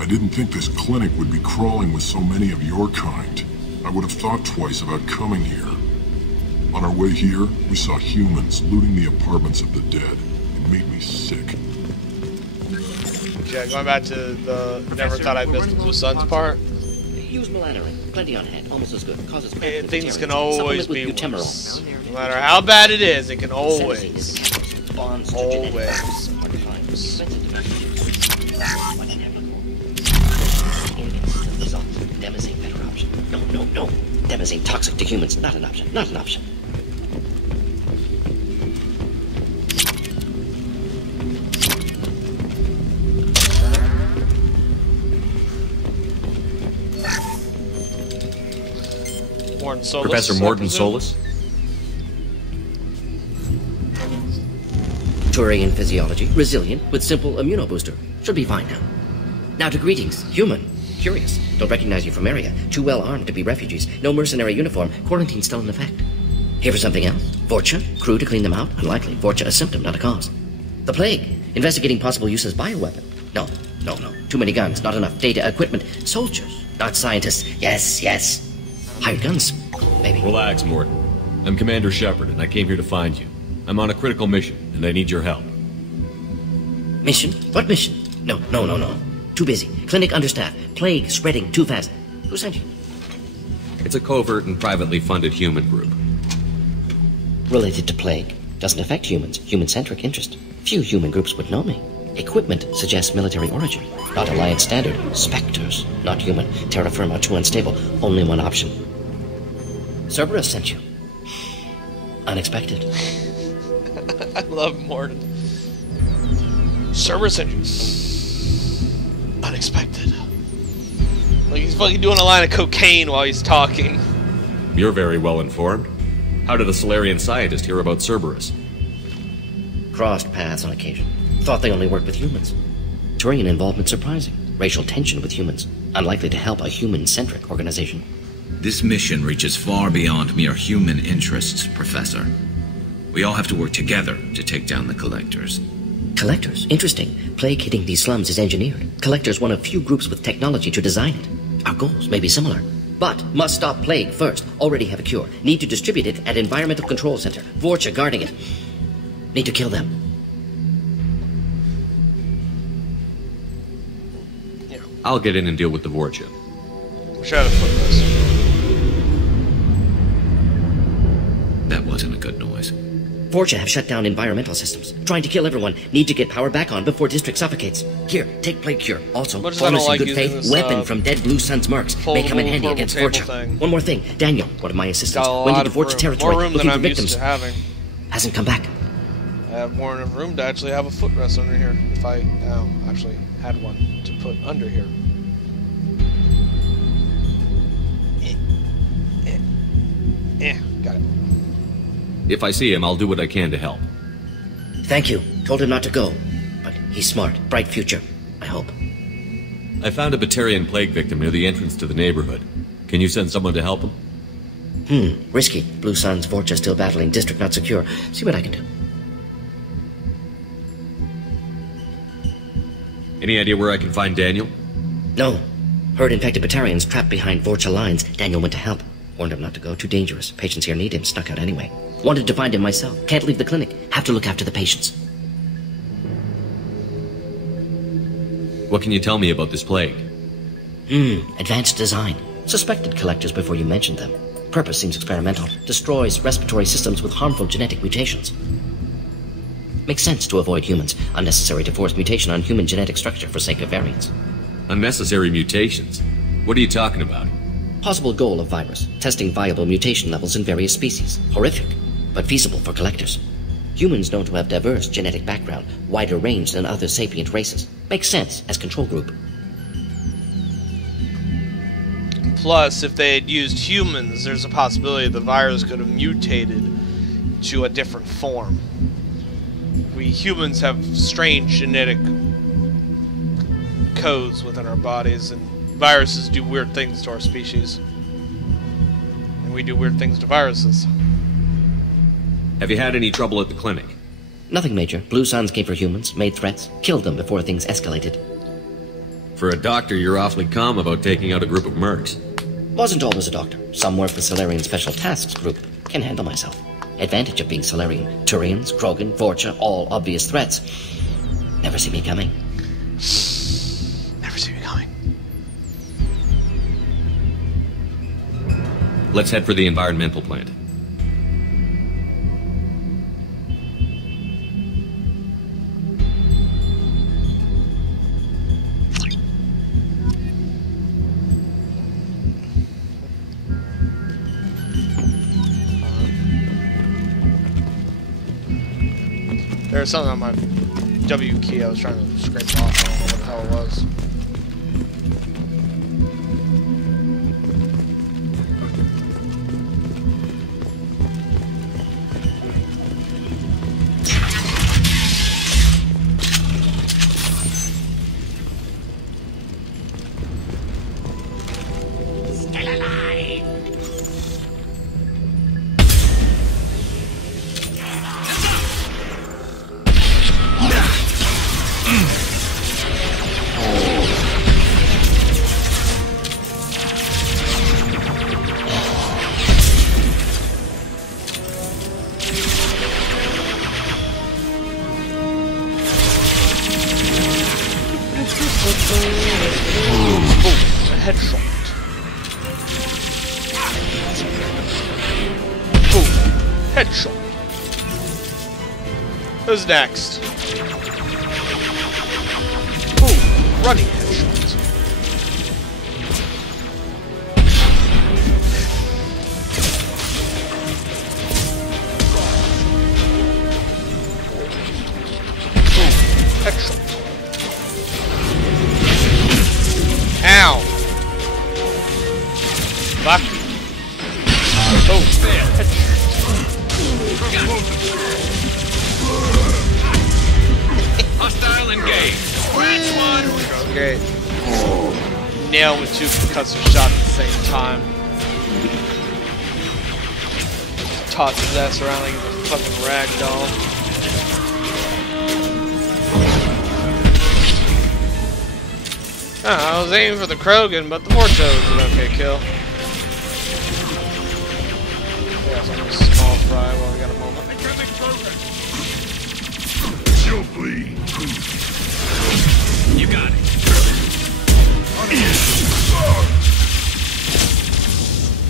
I didn't think this clinic would be crawling with so many of your kind. I would have thought twice about coming here. On On our way here, we saw humans looting the apartments of the dead. It made me sick. Yeah, going back to the never thought I'd miss the Blue Suns part. Use melanorin. Plenty on hand. Almost as good. Causes Things can always be worse. No matter how bad it is, it can always. Always. Demazine, better option. No. Demazine, toxic to humans. Not an option. Not an option. Professor Morton Solus? Turian physiology, resilient, with simple immunobooster. Should be fine now. Now to greetings. Human. Curious. Don't recognize you from area. Too well armed to be refugees. No mercenary uniform. Quarantine still in effect. Here for something else? Vorcha? Crew to clean them out? Unlikely. Vorcha a symptom, not a cause. The plague. Investigating possible use as bioweapon. No. Too many guns, not enough data, equipment. Soldiers, not scientists. Yes. Hired guns, maybe. Relax, Morton. I'm Commander Shepard, and I came here to find you. I'm on a critical mission, and I need your help. Mission? What mission? No. Too busy. Clinic understaffed. Plague spreading too fast. Who sent you? It's a covert and privately funded human group. Related to plague. Doesn't affect humans. Human-centric interest. Few human groups would know me. Equipment suggests military origin. Not Alliance standard. Spectres. Not human. Terra firma too unstable. Only one option. Cerberus sent you. Unexpected. I love Morton. Cerberus sent you. Unexpected. Like he's fucking doing a line of cocaine while he's talking. You're very well informed. How did a Solarian scientist hear about Cerberus? Crossed paths on occasion. Thought they only worked with humans. Turian involvement surprising. Racial tension with humans. Unlikely to help a human-centric organization. This mission reaches far beyond mere human interests, Professor. We all have to work together to take down the Collectors. Collectors? Interesting. Plague hitting these slums is engineered. Collectors one of few groups with technology to design it. Our goals may be similar. But must stop plague first. Already have a cure. Need to distribute it at Environmental Control Center. Vorcha guarding it. Need to kill them. I'll get in and deal with the Vorcha. Wish I had a foot rest. That wasn't a good noise. Vorcha have shut down environmental systems. Trying to kill everyone. Need to get power back on before district suffocates. Here, take plague cure. Also, bonus in good faith, weapon from dead Blue Sun's mercs. May come in handy against Vorcha. One more thing. Daniel, one of my assistants, went into Vorcha territory looking for victims. Hasn't come back. I have more enough room to actually have a footrest under here. If I actually had one to put under here. Got it. If I see him, I'll do what I can to help. Thank you. Told him not to go. But he's smart. Bright future. I hope. I found a Batarian plague victim near the entrance to the neighborhood. Can you send someone to help him? Risky. Blue Sun's Vorcha still battling. District not secure. See what I can do. Any idea where I can find Daniel? No. Heard infected Batarians trapped behind Vorcha lines. Daniel went to help. Warned him not to go. Too dangerous. Patients here need him. Snuck out anyway. Wanted to find him myself. Can't leave the clinic. Have to look after the patients. What can you tell me about this plague? Advanced design. Suspected Collectors before you mentioned them. Purpose seems experimental. Destroys respiratory systems with harmful genetic mutations. Makes sense to avoid humans. Unnecessary to force mutation on human genetic structure for sake of variants. Unnecessary mutations? What are you talking about? Possible goal of virus. Testing viable mutation levels in various species. Horrific, but feasible for Collectors. Humans known to have diverse genetic background, wider range than other sapient races. Makes sense as control group. Plus, if they had used humans, there's a possibility the virus could have mutated to a different form. We humans have strange genetic codes within our bodies, and viruses do weird things to our species. And we do weird things to viruses. Have you had any trouble at the clinic? Nothing major. Blue Suns came for humans, made threats, killed them before things escalated. For a doctor, you're awfully calm about taking out a group of mercs. Wasn't always a doctor. Some work with Solarian Special Tasks Group. Can handle myself. Advantage of being Solarian. Turians, Krogan, Vorcha, all obvious threats. Never see me coming. Never see me coming. Let's head for the environmental plant. There was something on my W key I was trying to scrape off. I don't know what the hell it was. Still alive! Headshot. Boom. Headshot. Who's next? Boom. Running headshot. Boom. Headshot. Ow. Fuck. Oh, fair. Hostile engaged. Scratch one. Okay. Nail with two concussive shots at the same time. Toss his ass around like he's a fucking rag doll. I was aiming for the Krogan, but the Vorcha was an okay kill. Yeah, so I'm gonna small fry while we got a moment. You'll bleed. You got it.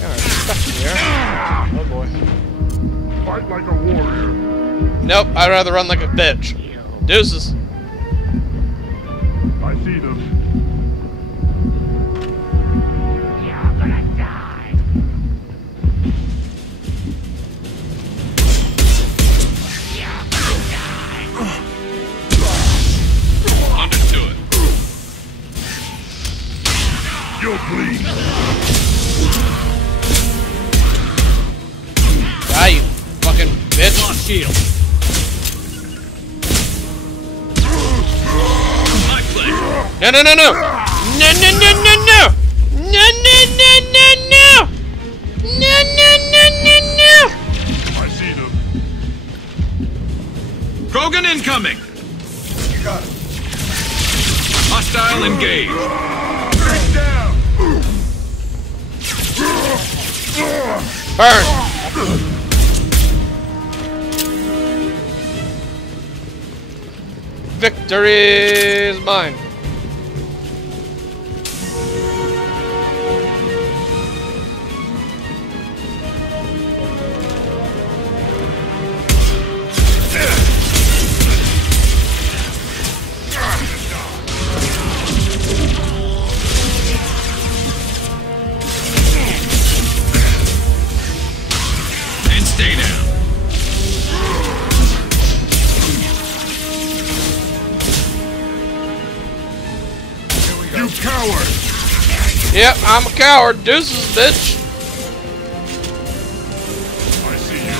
Alright, stuck here. Oh boy. Fight like a warrior. Nope, I'd rather run like a bitch. Deuces. I see them. Understood. You'll bleed. Die, you fucking bitch. Lost shield. My pleasure. No, no, no, no! No, no, no, no, no! No, no, no, no, no! No, no, no, no, no! I see them. Krogan incoming. You got it. Hostile engaged. Take down. Burn! Victory is mine. And stay down. You coward. Yep, I'm a coward. Deuces, bitch. I see you.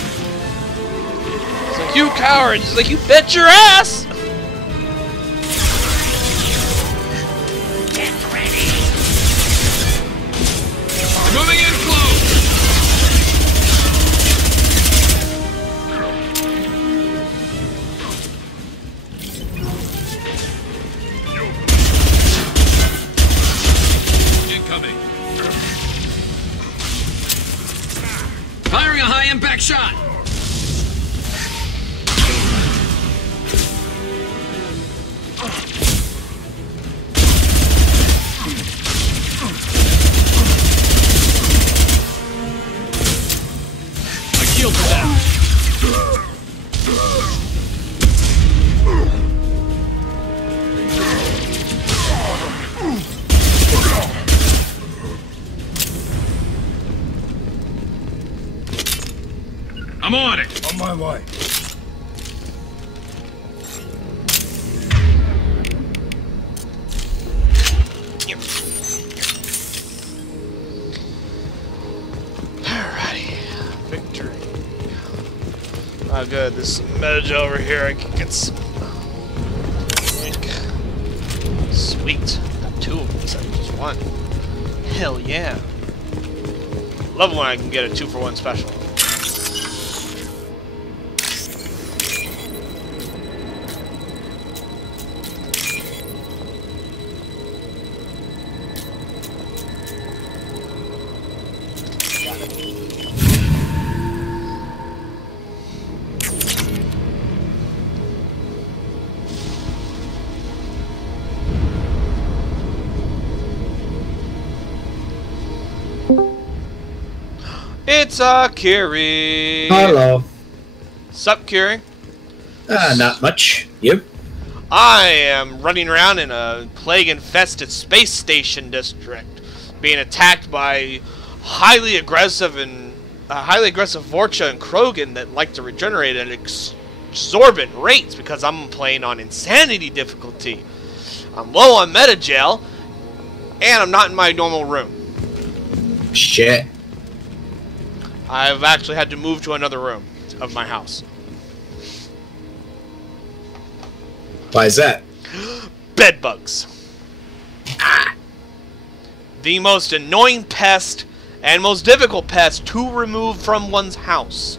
It's like, you coward. It's like, you bet your ass. Get ready. Moving in close. Incoming. Firing a high impact shot. my way. Alrighty. Victory. Oh good, this metaja over here I can get some. Sweet. Got 2 of them instead of just 1. Hell yeah. Love when I can get a 2-for-1 special. It's Kiri. Hello. Sup, Kiri? Not much. You? I am running around in a plague-infested space station district, being attacked by highly aggressive Vorcha and Krogan that like to regenerate at exorbitant rates because I'm playing on insanity difficulty. I'm low on metagel, and I'm not in my normal room. Shit. I've actually had to move to another room of my house. Why is that? Bedbugs. The most annoying pest and most difficult pest to remove from one's house.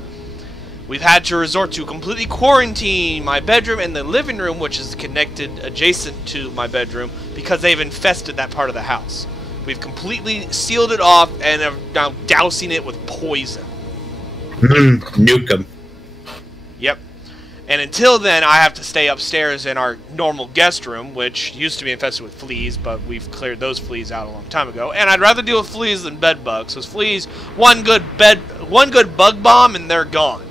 We've had to resort to completely quarantine my bedroom and the living room, which is connected adjacent to my bedroom, because they've infested that part of the house. We've completely sealed it off and are now dousing it with poison. Nuke them. Yep. And until then, I have to stay upstairs in our normal guest room, which used to be infested with fleas, but we've cleared those fleas out a long time ago. And I'd rather deal with fleas than bed bugs, because fleas, one good bug bomb and they're gone.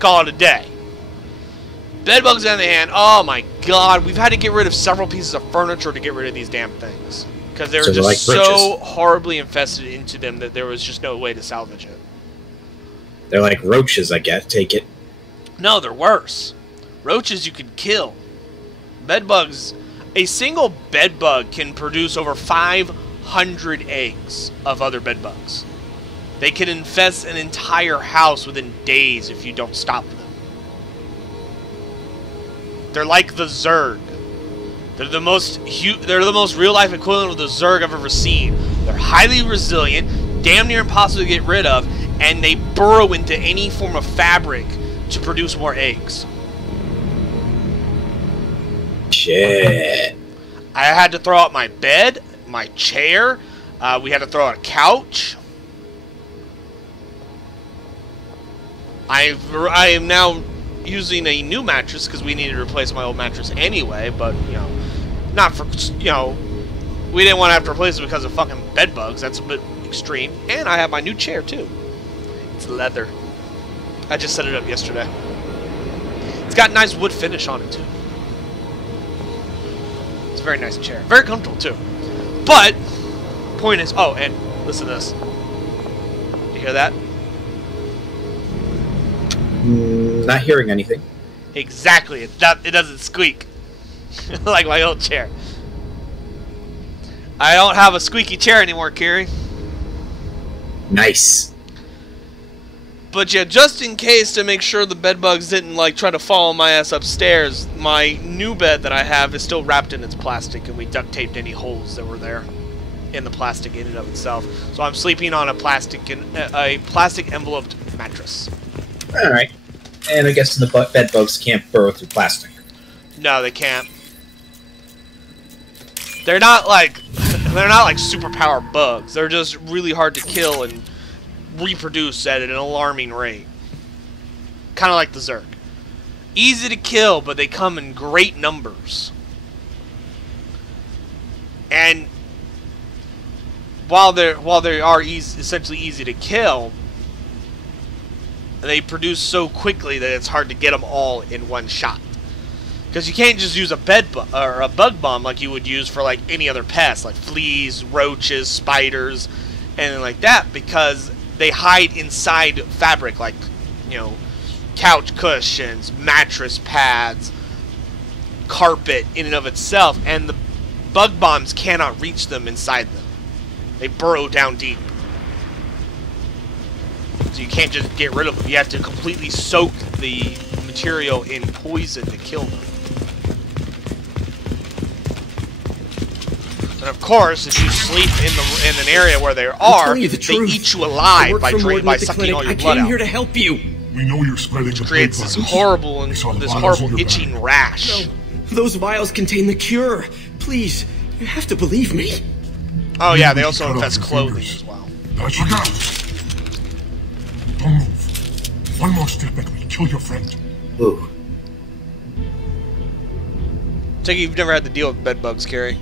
Call it a day. Bed bugs on the other hand, oh my god, we've had to get rid of several pieces of furniture to get rid of these damn things. Because they were just like so horribly infested into them that there was just no way to salvage it. They're like roaches, I guess. Take it. No, they're worse. Roaches you can kill. Bedbugs, a single bedbug can produce over 500 eggs of other bedbugs. They can infest an entire house within days if you don't stop them. They're like the Zerg. They're the most real-life equivalent of the Zerg I've ever seen. They're highly resilient, damn near impossible to get rid of, and they burrow into any form of fabric to produce more eggs. Shit. I had to throw out my bed, my chair. We had to throw out a couch. I am now using a new mattress because we needed to replace my old mattress anyway, but, you know, not for, you know, we didn't want to have to replace it because of fucking bed bugs. That's a bit extreme. And I have my new chair, too. It's leather. I just set it up yesterday. It's got nice wood finish on it, too. It's a very nice chair. Very comfortable, too. But, point is, oh, and listen to this. You hear that? Not hearing anything. Exactly. It doesn't squeak. Like my old chair. I don't have a squeaky chair anymore, Kiri. Nice. But yeah, just in case to make sure the bed bugs didn't like try to follow my ass upstairs, my new bed that I have is still wrapped in its plastic, and we duct taped any holes that were there in the plastic in and of itself. So I'm sleeping on a plastic enveloped mattress. All right. And I guess the bed bugs can't burrow through plastic. No, they can't. They're not like superpower bugs. They're just really hard to kill and reproduce at an alarming rate. Kind of like the Zerg. Easy to kill, but they come in great numbers. And while they are essentially easy to kill, they produce so quickly that it's hard to get them all in one shot. Because you can't just use a bug bomb like you would use for like any other pest, like fleas, roaches, spiders, anything like that, because they hide inside fabric, like, you know, couch cushions, mattress pads, carpet in and of itself, and the bug bombs cannot reach them inside them. They burrow down deep. So you can't just get rid of them. You have to completely soak the material in poison to kill them. And of course, if you sleep in an area where they are, they eat you alive by sucking all your blood out. I came here to help you. We know you're spreading the creates this horrible itching rash. No, those vials contain the cure. Please, you have to believe me. Oh yeah, they also infest clothing as well. That's your guy. Don't move. One more step and we kill your friend. Ooh. Take it you've never had to deal with bed bugs, Carrie.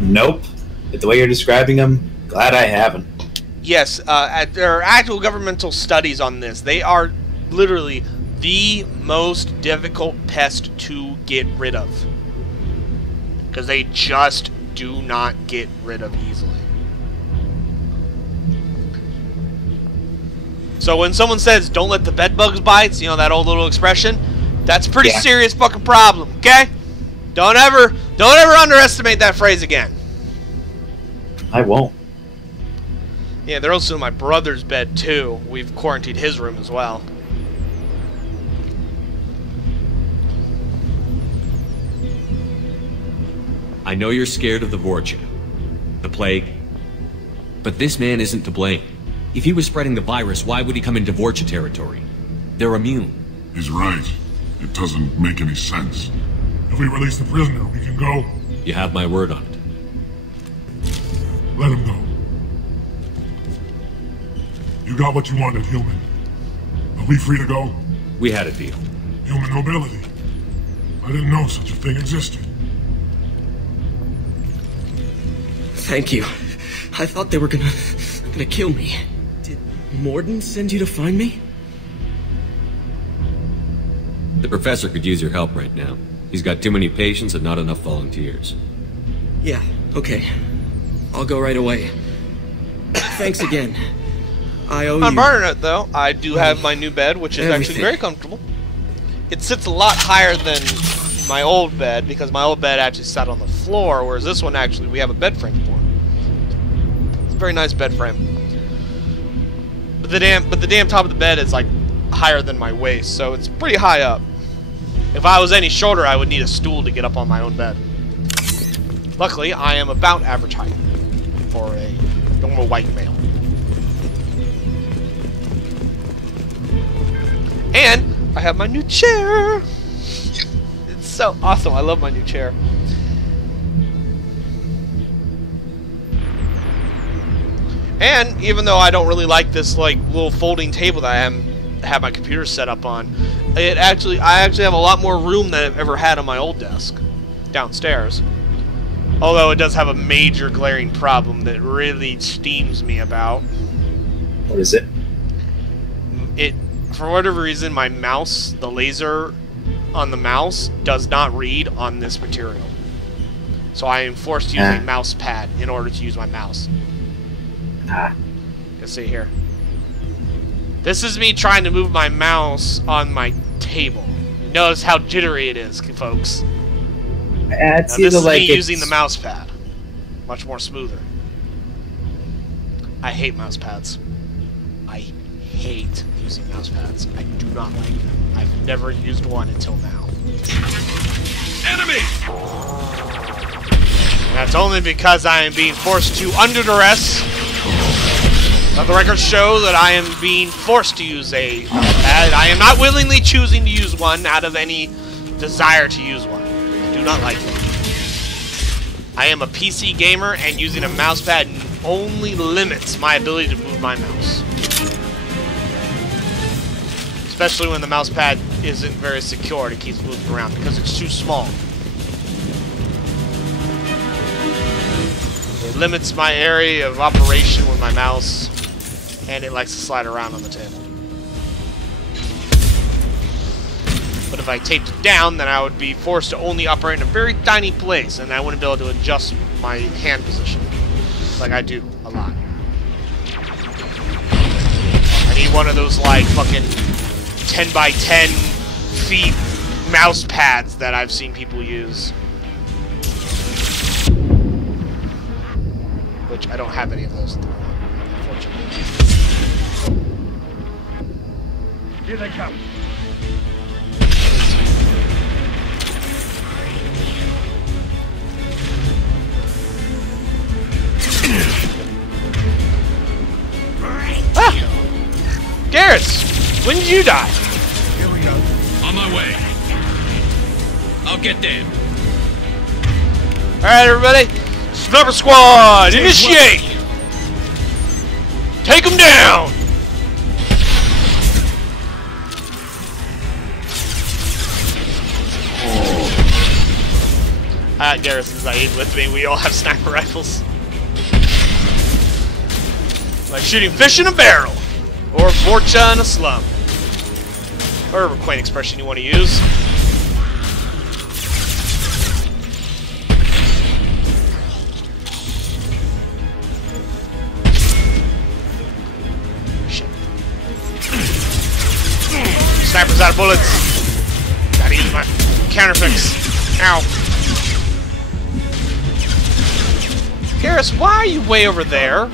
Nope. But the way you're describing them, glad I haven't. Yes, there are actual governmental studies on this. They are literally the most difficult pest to get rid of. Because they just do not get rid of easily. So when someone says, don't let the bed bugs bite, you know, that old little expression, that's a pretty serious fucking problem, okay? Don't ever underestimate that phrase again. I won't. Yeah, they're also in my brother's bed, too. We've quarantined his room as well. I know you're scared of the Vorcha, the plague, but this man isn't to blame. If he was spreading the virus, why would he come into Vorcha territory? They're immune. He's right. It doesn't make any sense. If we release the prisoner, we can go. You have my word on it. Let him go. You got what you wanted, human. Are we free to go? We had a deal. Human nobility. I didn't know such a thing existed. Thank you. I thought they were gonna kill me. Did Morden send you to find me? The professor could use your help right now. He's got too many patients and not enough volunteers. Yeah, okay. I'll go right away. Thanks again. I owe you. I'm burning it, though. I do have my new bed, which is actually very comfortable. It sits a lot higher than my old bed, because my old bed actually sat on the floor, whereas this one actually we have a bed frame for. It's a very nice bed frame. But the damn top of the bed is like higher than my waist, so it's pretty high up. If I was any shorter, I would need a stool to get up on my own bed. Luckily, I am about average height for a normal white male. And I have my new chair. It's so awesome. I love my new chair. And even though I don't really like this like little folding table that I have my computer set up on, I actually have a lot more room than I've ever had on my old desk downstairs. Although it does have a major glaring problem that really steams me about. What is it? For whatever reason, my mouse, the laser on the mouse, does not read on this material. So I am forced to use a mouse pad in order to use my mouse. You can see here. This is me trying to move my mouse on my table. Notice how jittery it is, folks. Now, this is me using the mouse pad. Much more smoother. I hate mouse pads. I hate using mouse pads. I do not like them. I've never used one until now. Enemy! And that's only because I am being forced to, under duress. Let the records show that I am being forced to use a pad. I am not willingly choosing to use one out of any desire to use one. I do not like it. I am a PC gamer, and using a mouse pad only limits my ability to move my mouse. Especially when the mouse pad isn't very secure, it keeps moving around because it's too small. It limits my area of operation with my mouse, and it likes to slide around on the table. But if I taped it down, then I would be forced to only operate in a very tiny place, and I wouldn't be able to adjust my hand position like I do a lot. I need one of those, like, fucking 10 by 10 feet mouse pads that I've seen people use. Which I don't have any of those at the moment, unfortunately. Here they come. Ah! Garrus! When did you die? Here we go. On my way. I'll get there. Alright, everybody. Sniper Squad, initiate! Take them down! Garrus and Zaid with me. We all have sniper rifles. Like shooting fish in a barrel. Or Vorcha in a slum. Whatever quaint expression you want to use. Shit. Sniper's out of bullets. Gotta use my counterfix. Ow. Garrus, why are you way over there?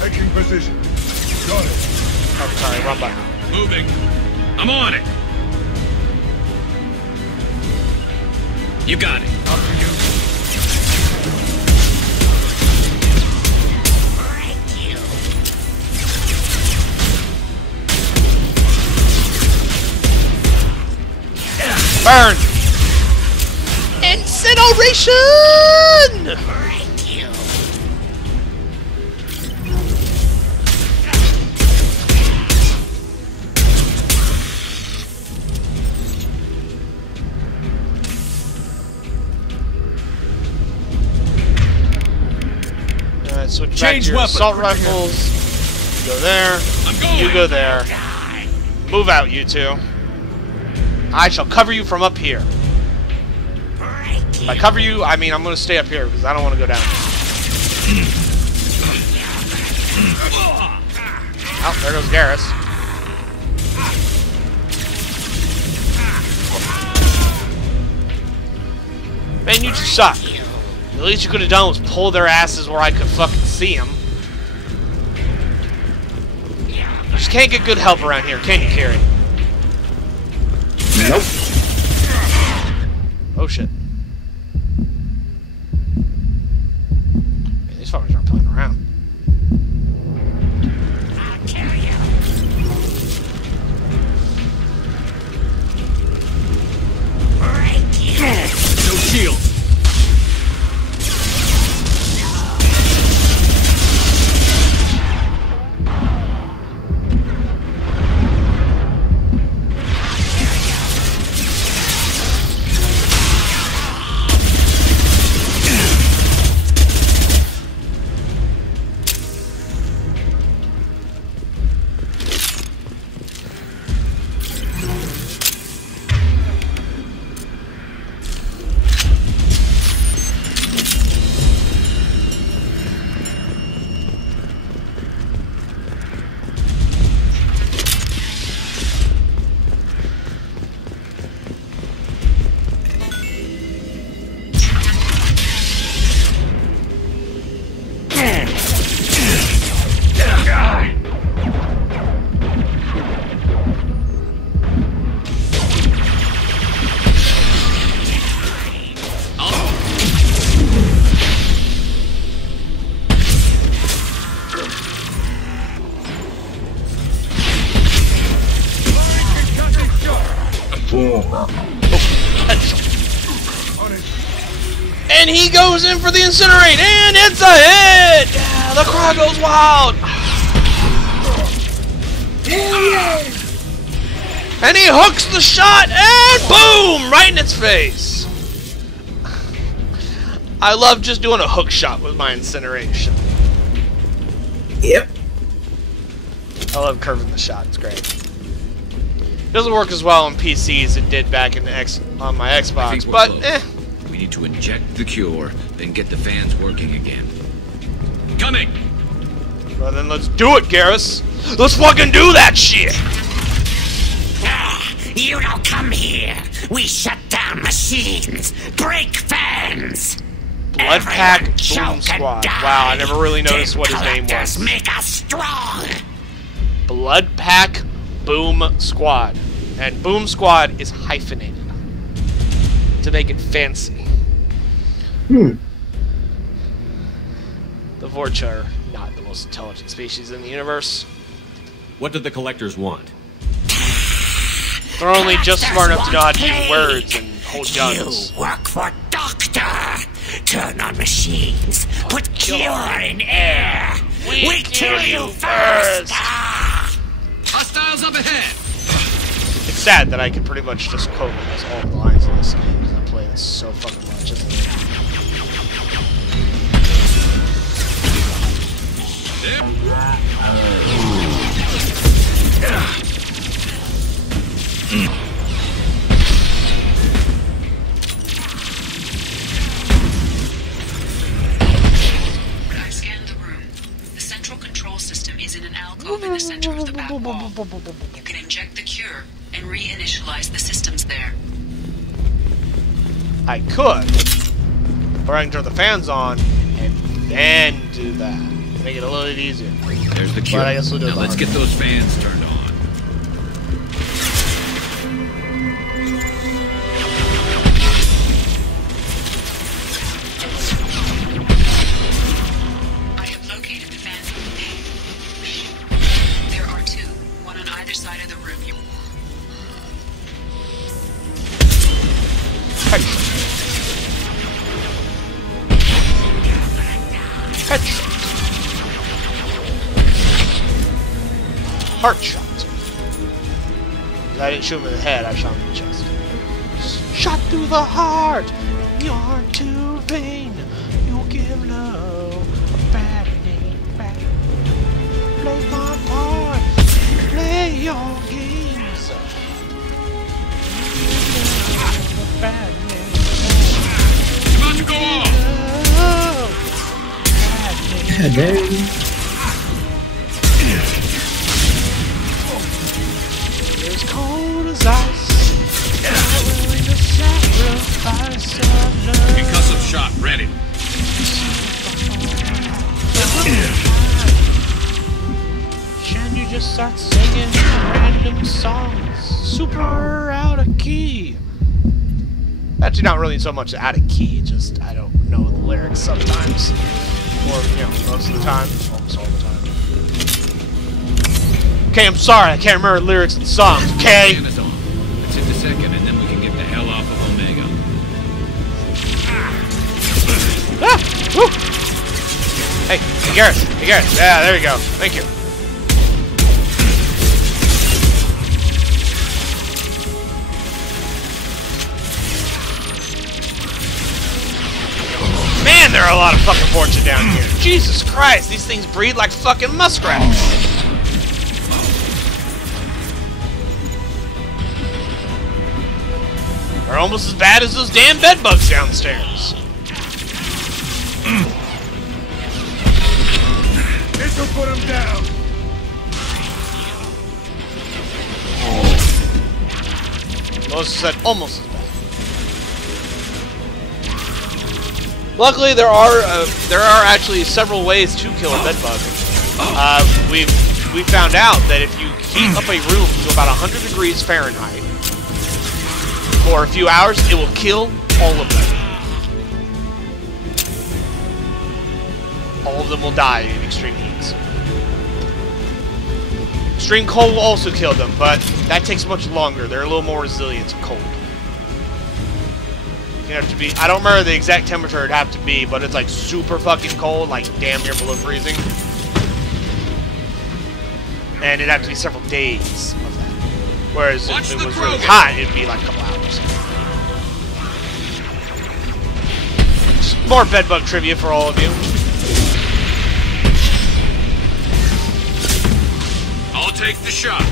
Taking position. Got it. Oh, sorry, wrong button. Moving. I'm on it. You got it. Up to you. Burn! Incineration! Alright, switch back to your assault rifles. You go there. You go there. Move out, you two. I shall cover you from up here. If I cover you, I mean I'm going to stay up here because I don't want to go down. Oh, there goes Garrus. Man, you just suck. The least you could have done was pull their asses where I could fucking see them. You just can't get good help around here, can you, Carrie? Nope. Oh shit. Man, these fuckers aren't playing around. I'll kill you. No shield. And he goes in for the incinerate, and it's a hit! Yeah, the crowd goes wild! And he hooks the shot, and boom! Right in its face! I love just doing a hook shot with my incineration. Yep. I love curving the shot, it's great. Doesn't work as well on PC as it did back in on my Xbox, but eh. We need to inject the cure, then get the fans working again. Coming! Well then let's do it, Garrus! Let's fucking do that shit! You don't come here. We shut down machines, break fans. Blood Pack Boom Squad. Wow, I never really noticed what his name was. Make us strong. Blood Pack Boom Squad. And Boom Squad is hyphenated to make it fancy. The Vorcha are not the most intelligent species in the universe. What did the collectors want? They're only just smart enough to know how to use words and hold guns. You work for Doctor. Turn on machines. Put cure in air. We kill you first. Hostiles up ahead. It's sad that I can pretty much just quote almost all the lines in this game because I play this so fucking much, isn't it? I've scanned the room. The central control system is in an alcove in the center of the back wall. You can inject the cure and reinitialize the systems there. I could. Or I can turn the fans on and then do that. Make it a little bit easier. There's the cure. But I guess we'll do it Now let's get those fans turned on. I have located the fans. There are two, one on either side of the room. Heart shot. I didn't shoot him in the head, I shot him in the chest. Shot through the heart. You're too vain. You give love a bad name back. Play my part. Play your games. A bad name back. About to go off. Yeah, baby. As cold as ice, not willing to sacrifice our love. Concussive shot ready. Can you just start singing random songs, super out of key? Actually, not really so much out of key. Just I don't know the lyrics sometimes, or most of the time, almost all the time. Okay, I'm sorry, I can't remember lyrics and songs, okay? Let's hit the second, and then we can get the hell off of Omega. Ah! Woo! Hey Garrett, yeah, there you go, thank you. Man, there are a lot of fucking Vorcha down here. Jesus Christ, these things breed like fucking muskrats. They're almost as bad as those damn bedbugs downstairs. This'll put him down. Most said almost as bad. Luckily, there are actually several ways to kill a bedbug. We found out that if you heat up a room to about 100 degrees Fahrenheit for a few hours, it will kill all of them. All of them will die in extreme heats. Extreme cold will also kill them, but that takes much longer. They're a little more resilient to cold. You have to be, I don't remember the exact temperature it'd have to be, but it's like super fucking cold, like damn near below freezing. And it'd have to be several days of that. Whereas if it was really hot, it'd be like a couple hours. More bedbug trivia for all of you. I'll take the shot.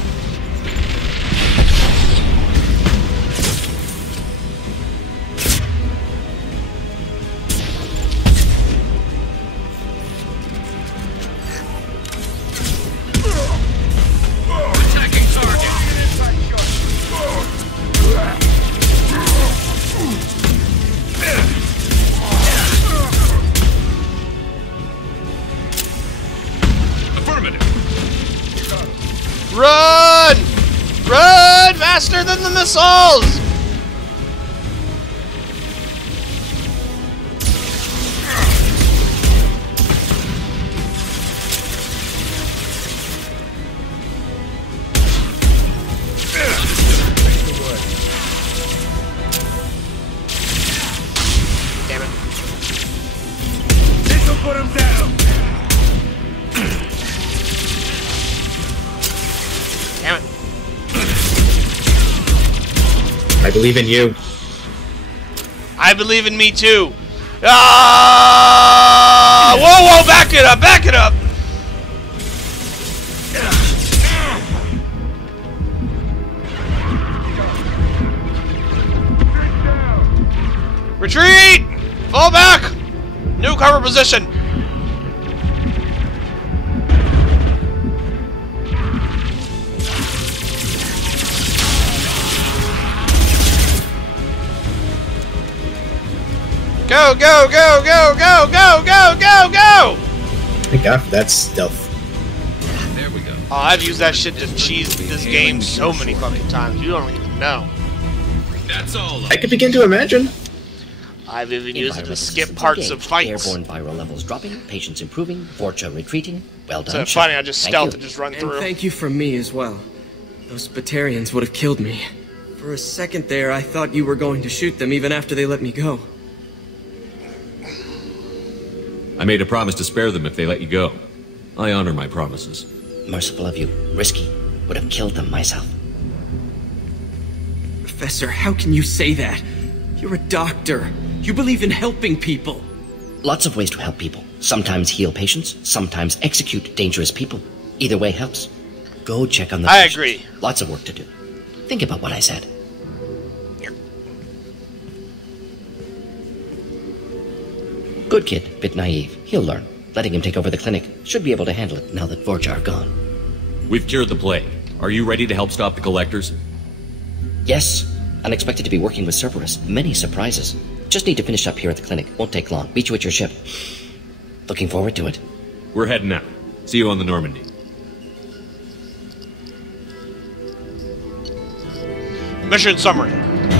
faster than the missiles! Damn it. This'll put him down! Damn it. I believe in you. I believe in me too. Ah! Whoa, whoa, back it up, back it up! Retreat! Fall back! New cover position! Go, go, go, go, go, go, go, go, go! Thank God for that stealth. There we go. Oh, I've used that shit to cheese this game so many fucking times. You don't even know. That's all. I could begin to imagine. I've even used it to skip parts of fights. Airborne viral levels dropping, patients improving, Vorcha retreating. Well done. So funny, I just stealth and just run And through. thank you from me as well. Those Batarians would have killed me. For a second there, I thought you were going to shoot them even after they let me go. I made a promise to spare them if they let you go. I honor my promises. Merciful of you. Risky. Would have killed them myself. Professor, how can you say that? You're a doctor. You believe in helping people. Lots of ways to help people. Sometimes heal patients, sometimes execute dangerous people. Either way helps. Go check on the I patients. agree. Lots of work to do. Think about what I said. Good kid, bit naive. He'll learn. Letting him take over the clinic. Should be able to handle it now that Vorcha are gone. We've cured the plague. Are you ready to help stop the collectors? Yes. Unexpected to be working with Cerberus. Many surprises. Just need to finish up here at the clinic. Won't take long. Meet you at your ship. Looking forward to it. We're heading out. See you on the Normandy. Mission summary.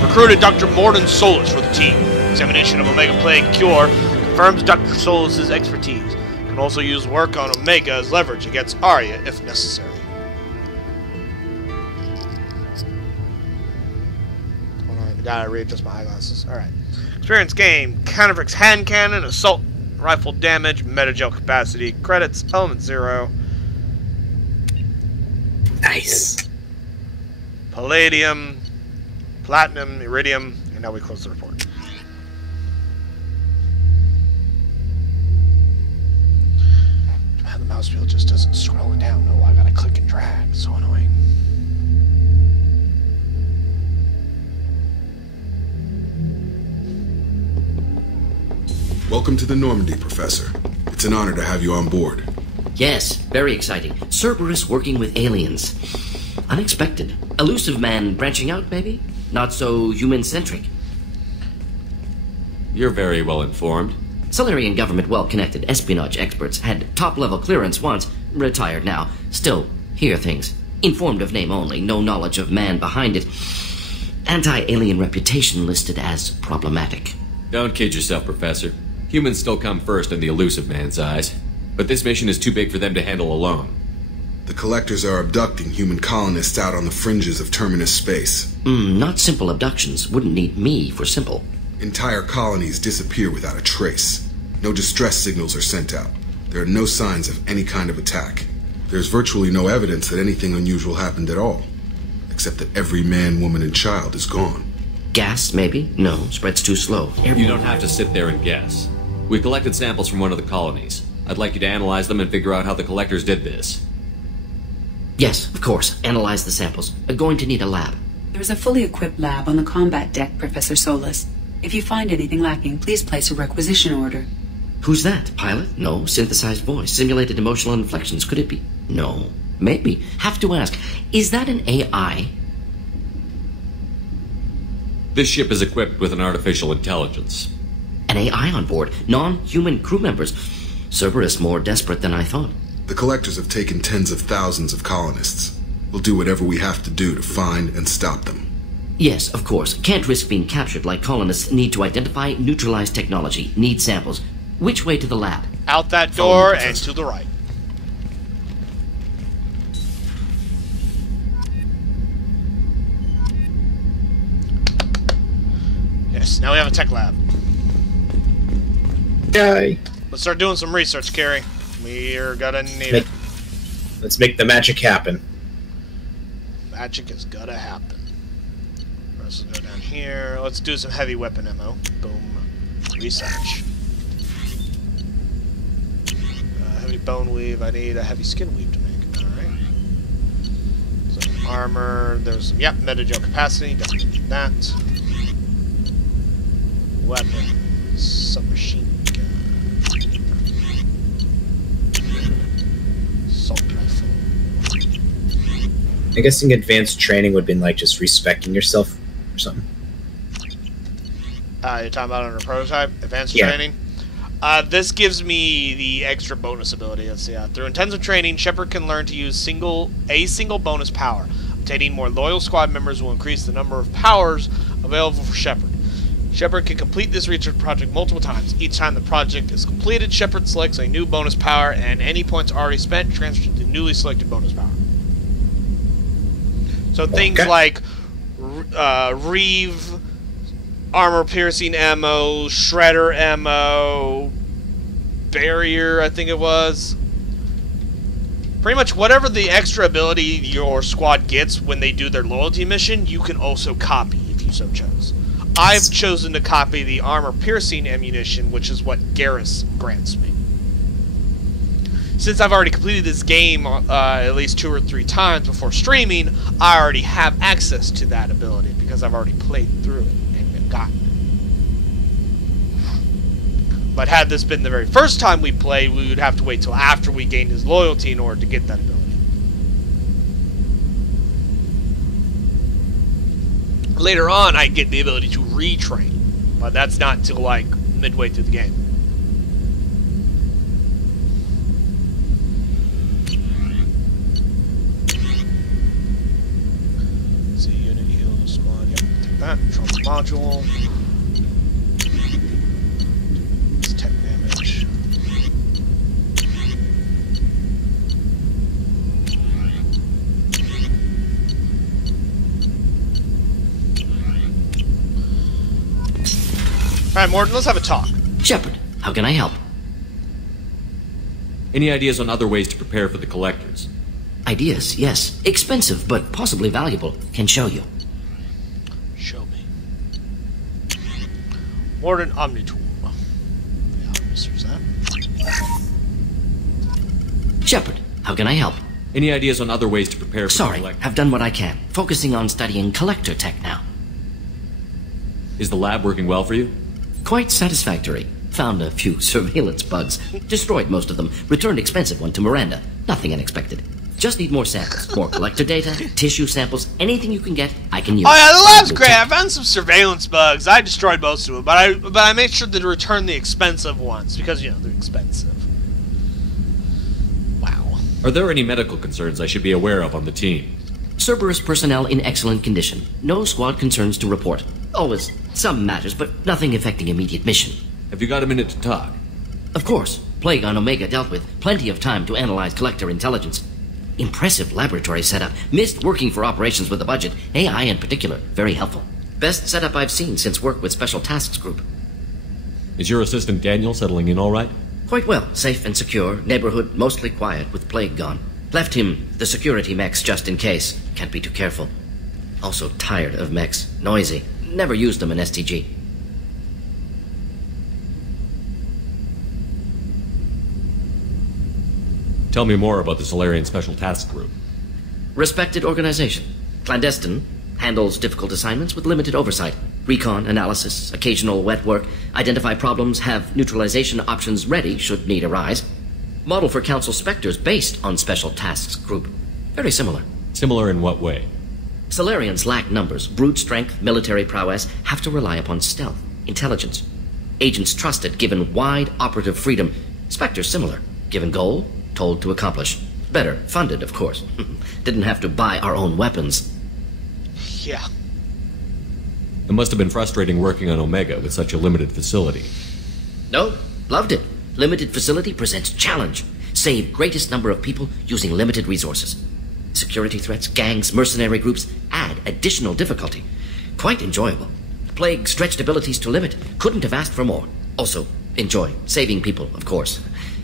Recruited Dr. Morden Solus for the team. Examination of Omega Plague cure confirms Dr. Solus's expertise. Can also use work on Omega as leverage against Arya if necessary. Hold on, I gotta readjust my eyeglasses. Alright. Experience gained. Counterfix hand cannon, assault rifle damage, metagel capacity, credits, element 0. Nice. Palladium, platinum, iridium, and now we close the report. The mouse wheel just doesn't scroll it down. Oh, I gotta click and drag. So annoying. Welcome to the Normandy, Professor. It's an honor to have you on board. Yes, very exciting. Cerberus working with aliens. Unexpected. Elusive man branching out, maybe? Not so human-centric. You're very well informed. Solarian government well-connected espionage experts had top-level clearance once, retired now. Still, hear things. Informed of name only, no knowledge of man behind it. Anti-alien reputation listed as problematic. Don't kid yourself, Professor. Humans still come first in the elusive man's eyes. But this mission is too big for them to handle alone. The Collectors are abducting human colonists out on the fringes of Terminus space. Not simple abductions. Wouldn't need me for simple. Entire colonies disappear without a trace. No distress signals are sent out. There are no signs of any kind of attack. There's virtually no evidence that anything unusual happened at all. Except that every man, woman, and child is gone. Gas, maybe? No, spreads too slow. You don't have to sit there and guess. We collected samples from one of the colonies. I'd like you to analyze them and figure out how the Collectors did this. Yes, of course. Analyze the samples. Going to need a lab. There's a fully equipped lab on the combat deck, Professor Solus. If you find anything lacking, please place a requisition order. Who's that? Pilot? No. Synthesized voice. Simulated emotional inflections. Could it be? No. Maybe. Have to ask. Is that an AI? This ship is equipped with an artificial intelligence. An AI on board. Non-human crew members. Cerberus more desperate than I thought. The Collectors have taken tens of thousands of colonists. We'll do whatever we have to do to find and stop them. Yes, of course. Can't risk being captured like colonists need to identify, neutralize technology, need samples. Which way to the lab? Out that door and to the right. Yes, now we have a tech lab. Yay. Let's start doing some research, Carrie. We're gonna need it. Let's make the magic happen. Magic is gonna happen. Let's go down here. Let's do some heavy weapon ammo. Boom. Research. Heavy bone weave. I need a heavy skin weave to make. Alright. So armor. There's some, yep, metagel capacity. Don't need that. Weapons. Submachine gun. Assault rifle. I guessing advanced training would have been like just respecting yourself or something. You're talking about under prototype? Advanced Yeah. training? This gives me the extra bonus ability. Let's see. Through intensive training, Shepard can learn to use a single bonus power. Obtaining more loyal squad members will increase the number of powers available for Shepard. Shepard can complete this research project multiple times. Each time the project is completed, Shepard selects a new bonus power, and any points already spent transfer to the newly selected bonus power. So things like Reeve, armor-piercing ammo, shredder ammo, barrier, I think it was. Pretty much whatever the extra ability your squad gets when they do their loyalty mission, you can also copy if you so chose. I've chosen to copy the armor-piercing ammunition, which is what Garrus grants me. Since I've already completed this game at least 2 or 3 times before streaming, I already have access to that ability because I've already played through it and gotten it. But had this been the very first time we played, we would have to wait till after we gained his loyalty in order to get that ability. Later on, I get the ability to retrain, but that's not till like midway through the game. Let's see, unit heal squad. Yep, take that. Trauma module. It's tech damage. Alright, Morton, let's have a talk. Shepard, how can I help? Any ideas on other ways to prepare for the collectors? Ideas, yes. Expensive, but possibly valuable. Can show you. Show me. Morton Omnitool. Yeah, I'll research that. Shepard, how can I help? Any ideas on other ways to prepare for the Sorry, collectors? I've done what I can. Focusing on studying collector tech now. Is the lab working well for you? Quite satisfactory. Found a few surveillance bugs. Destroyed most of them. Returned expensive one to Miranda. Nothing unexpected. Just need more samples. More collector data, tissue samples, anything you can get, I can use. Oh yeah, the lab's great. I found some surveillance bugs. I destroyed most of them, but I made sure to return the expensive ones because you know they're expensive. Wow. Are there any medical concerns I should be aware of on the team? Cerberus personnel in excellent condition. No squad concerns to report. Always some matters, but nothing affecting immediate mission. Have you got a minute to talk? Of course. Plague on Omega dealt with. Plenty of time to analyze collector intelligence. Impressive laboratory setup. Missed working for operations with a budget. AI in particular. Very helpful. Best setup I've seen since work with Special Tasks Group. Is your assistant Daniel settling in all right? Quite well. Safe and secure. Neighborhood mostly quiet with Plague gone. Left him the security mechs just in case. Can't be too careful. Also tired of mechs. Noisy. Never used them in STG. Tell me more about the Solarian Special Task Group. Respected organization. Clandestine. Handles difficult assignments with limited oversight. Recon, analysis, occasional wet work. Identify problems, have neutralization options ready should need arise. Model for Council Spectres based on Special Tasks Group. Very similar. Similar in what way? Solarians lack numbers, brute strength, military prowess, have to rely upon stealth, intelligence. Agents trusted, given wide operative freedom. Spectres similar, given goal, told to accomplish. Better funded, of course. Didn't have to buy our own weapons. Yeah. It must have been frustrating working on Omega with such a limited facility. No, loved it. Limited facility presents challenge. Save greatest number of people using limited resources. Security threats, gangs, mercenary groups add additional difficulty. Quite enjoyable. Plague stretched abilities to limit. Couldn't have asked for more. Also, enjoy saving people, of course.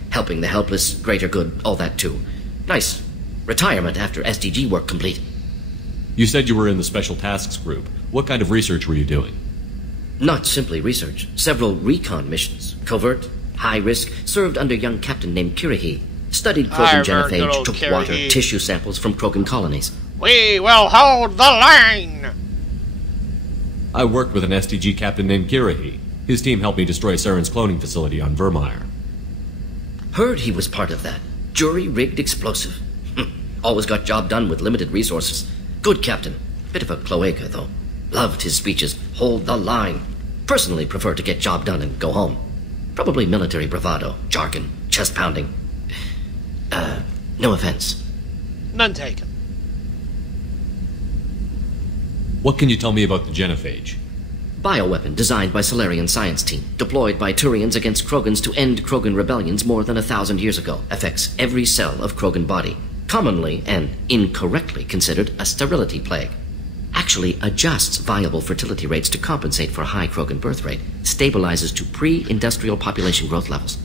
Helping the helpless, greater good, all that too. Nice. Retirement after SDG work complete. You said you were in the Special Tasks Group. What kind of research were you doing? Not simply research. Several recon missions. Covert, high risk, served under young captain named Kirihi. Studied Krogan genophage, took water, tissue samples from Krogan colonies. We will hold the line! I worked with an SDG captain named Kirihi. His team helped me destroy Saren's cloning facility on Vermeer. Heard he was part of that. Jury-rigged explosive. Always got job done with limited resources. Good captain. Bit of a cloaca, though. Loved his speeches. Hold the line. Personally prefer to get job done and go home. Probably military bravado, jargon, chest-pounding. No offense. None taken. What can you tell me about the genophage? Bioweapon designed by Solarian science team, deployed by Turians against Krogans to end Krogan rebellions more than 1,000 years ago. Affects every cell of Krogan body. Commonly and incorrectly considered a sterility plague. Actually adjusts viable fertility rates to compensate for a high Krogan birth rate. Stabilizes to pre-industrial population growth levels.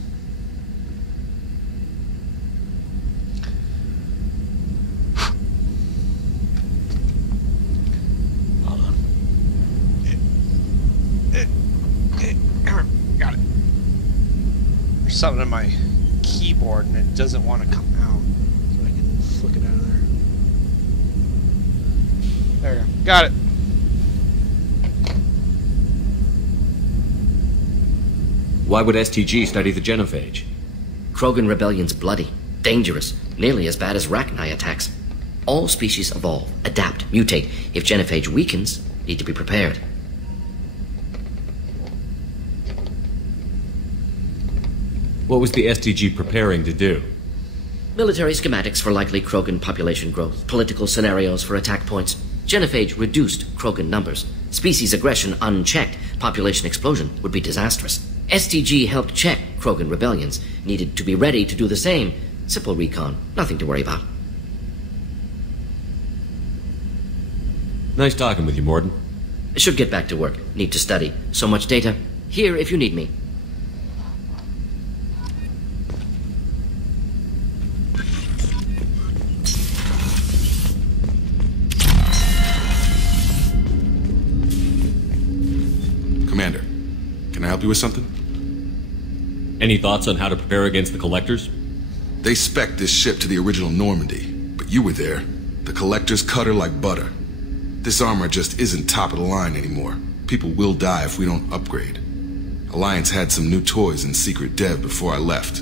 Something in my keyboard and it doesn't want to come out, so I can flick it out of there. There we go. Got it. Why would STG study the genophage? Krogan rebellion's bloody, dangerous, nearly as bad as Rachni attacks. All species evolve, adapt, mutate. If genophage weakens, need to be prepared. What was the STG preparing to do? Military schematics for likely Krogan population growth, political scenarios for attack points. Genophage reduced Krogan numbers. Species aggression unchecked, population explosion would be disastrous. STG helped check Krogan rebellions, needed to be ready to do the same. Simple recon, nothing to worry about. Nice talking with you, Morden. Should get back to work, need to study. So much data. Here if you need me. Commander, can I help you with something? Any thoughts on how to prepare against the Collectors? They spec'd this ship to the original Normandy, but you were there. The Collectors cut her like butter. This armor just isn't top of the line anymore. People will die if we don't upgrade. Alliance had some new toys in secret dev before I left.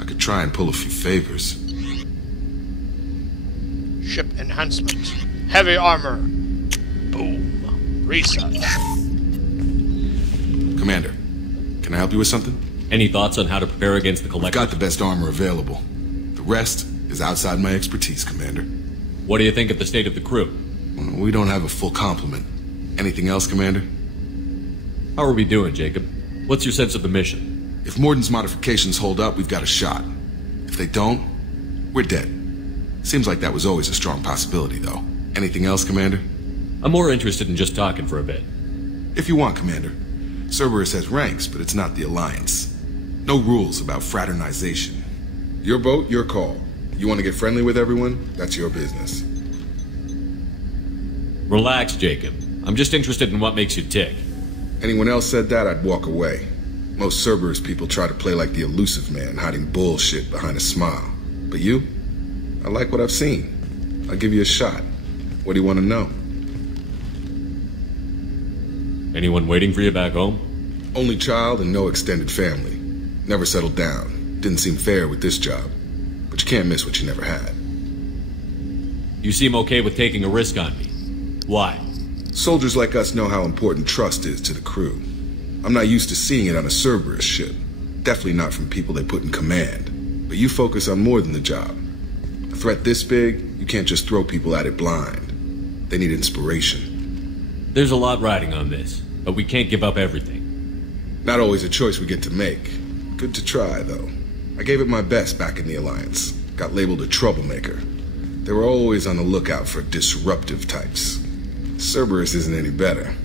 I could try and pull a few favors. Ship enhancements. Heavy armor. Boom. Reset. Commander, can I help you with something? Any thoughts on how to prepare against the Collectors? I've got the best armor available. The rest is outside my expertise, Commander. What do you think of the state of the crew? We don't have a full complement. Anything else, Commander? How are we doing, Jacob? What's your sense of the mission? If Morden's modifications hold up, we've got a shot. If they don't, we're dead. Seems like that was always a strong possibility, though. Anything else, Commander? I'm more interested in just talking for a bit. If you want, Commander. Cerberus has ranks, but it's not the Alliance. No rules about fraternization. Your boat, your call. You want to get friendly with everyone? That's your business. Relax, Jacob. I'm just interested in what makes you tick. Anyone else said that, I'd walk away. Most Cerberus people try to play like the elusive man, hiding bullshit behind a smile. But you? I like what I've seen. I'll give you a shot. What do you want to know? Anyone waiting for you back home? Only child and no extended family. Never settled down. Didn't seem fair with this job. But you can't miss what you never had. You seem okay with taking a risk on me. Why? Soldiers like us know how important trust is to the crew. I'm not used to seeing it on a Cerberus ship. Definitely not from people they put in command. But you focus on more than the job. A threat this big, you can't just throw people at it blind. They need inspiration. There's a lot riding on this, but we can't give up everything. Not always a choice we get to make. Good to try, though. I gave it my best back in the Alliance. Got labeled a troublemaker. They were always on the lookout for disruptive types. Cerberus isn't any better.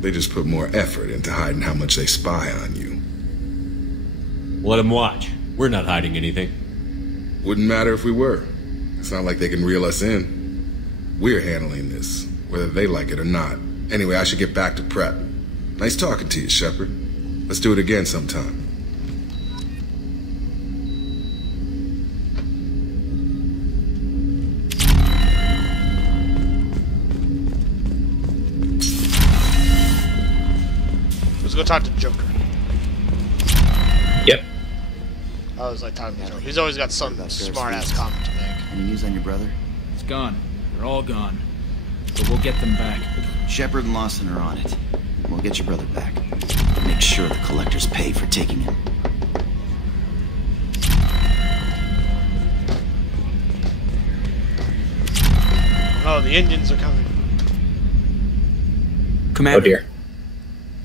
They just put more effort into hiding how much they spy on you. Let them watch. We're not hiding anything. Wouldn't matter if we were. It's not like they can reel us in. We're handling this, whether they like it or not. Anyway, I should get back to prep. Nice talking to you, Shepard. Let's do it again sometime. Let's go talk to Joker. Yep. I was like talking to Joker. He's always got some smart-ass comment to make. Any news on your brother? It's gone. They're all gone. But we'll get them back. Shepard and Lawson are on it. We'll get your brother back. Make sure the collectors pay for taking him. Oh, the Indians are coming. Commander.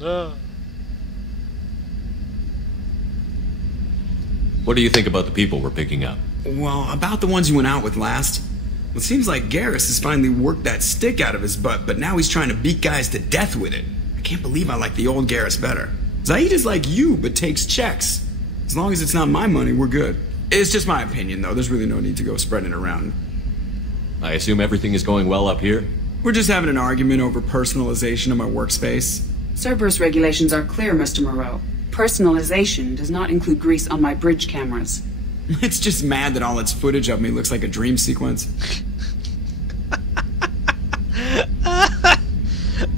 Oh dear. What do you think about the people we're picking up? Well, about the ones you went out with last. It seems like Garrus has finally worked that stick out of his butt, but now he's trying to beat guys to death with it. I can't believe I like the old Garrus better. Zaid is like you, but takes checks. As long as it's not my money, we're good. It's just my opinion, though. There's really no need to go spreading it around. I assume everything is going well up here? We're just having an argument over personalization of my workspace. Cerberus regulations are clear, Mr. Moreau. Personalization does not include grease on my bridge cameras. It's just mad that all its footage of me looks like a dream sequence.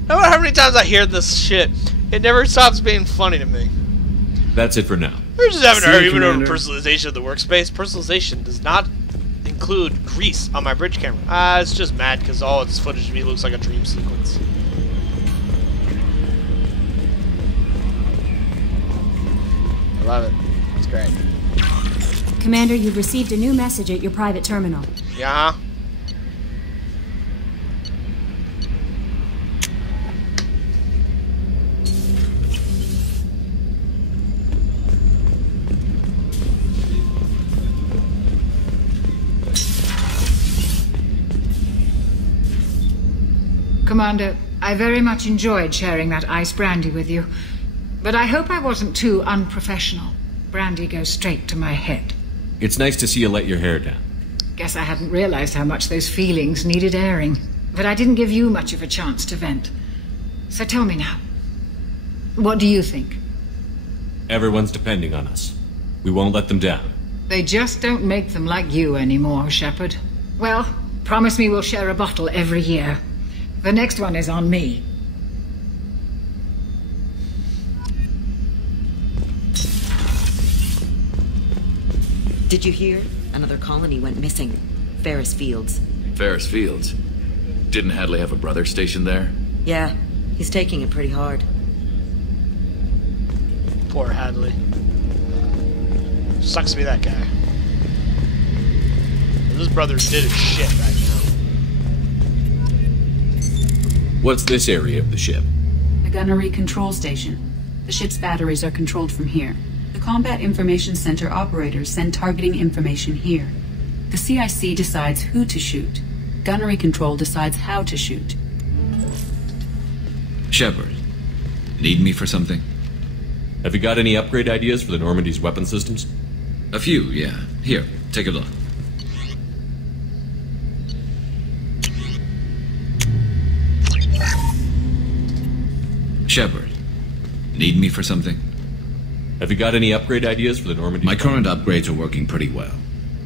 No matter how many times I hear this shit, it never stops being funny to me. That's it for now. We're just having an argument over Commander. personalization of the workspace. Personalization does not include grease on my bridge camera. It's just mad because all its footage of me looks like a dream sequence. I love it. It's great. Commander, you've received a new message at your private terminal. Yeah? Commander, I very much enjoyed sharing that ice brandy with you. But I hope I wasn't too unprofessional. Brandy goes straight to my head. It's nice to see you let your hair down. Guess I hadn't realized how much those feelings needed airing. But I didn't give you much of a chance to vent. So tell me now. What do you think? Everyone's depending on us. We won't let them down. They just don't make them like you anymore, Shepard. Well, promise me we'll share a bottle every year. The next one is on me. Did you hear? Another colony went missing. Ferris Fields. Ferris Fields? Didn't Hadley have a brother stationed there? Yeah, he's taking it pretty hard. Poor Hadley. Sucks to be that guy. His brother did his shit right now. What's this area of the ship? The gunnery control station. The ship's batteries are controlled from here. The Combat Information Center operators send targeting information here. The CIC decides who to shoot. Gunnery control decides how to shoot. Shepard, need me for something? Have you got any upgrade ideas for the Normandy's weapon systems? A few, yeah. Here, take a look. Shepard, need me for something? Have you got any upgrade ideas for the Normandy's? My current upgrades are working pretty well.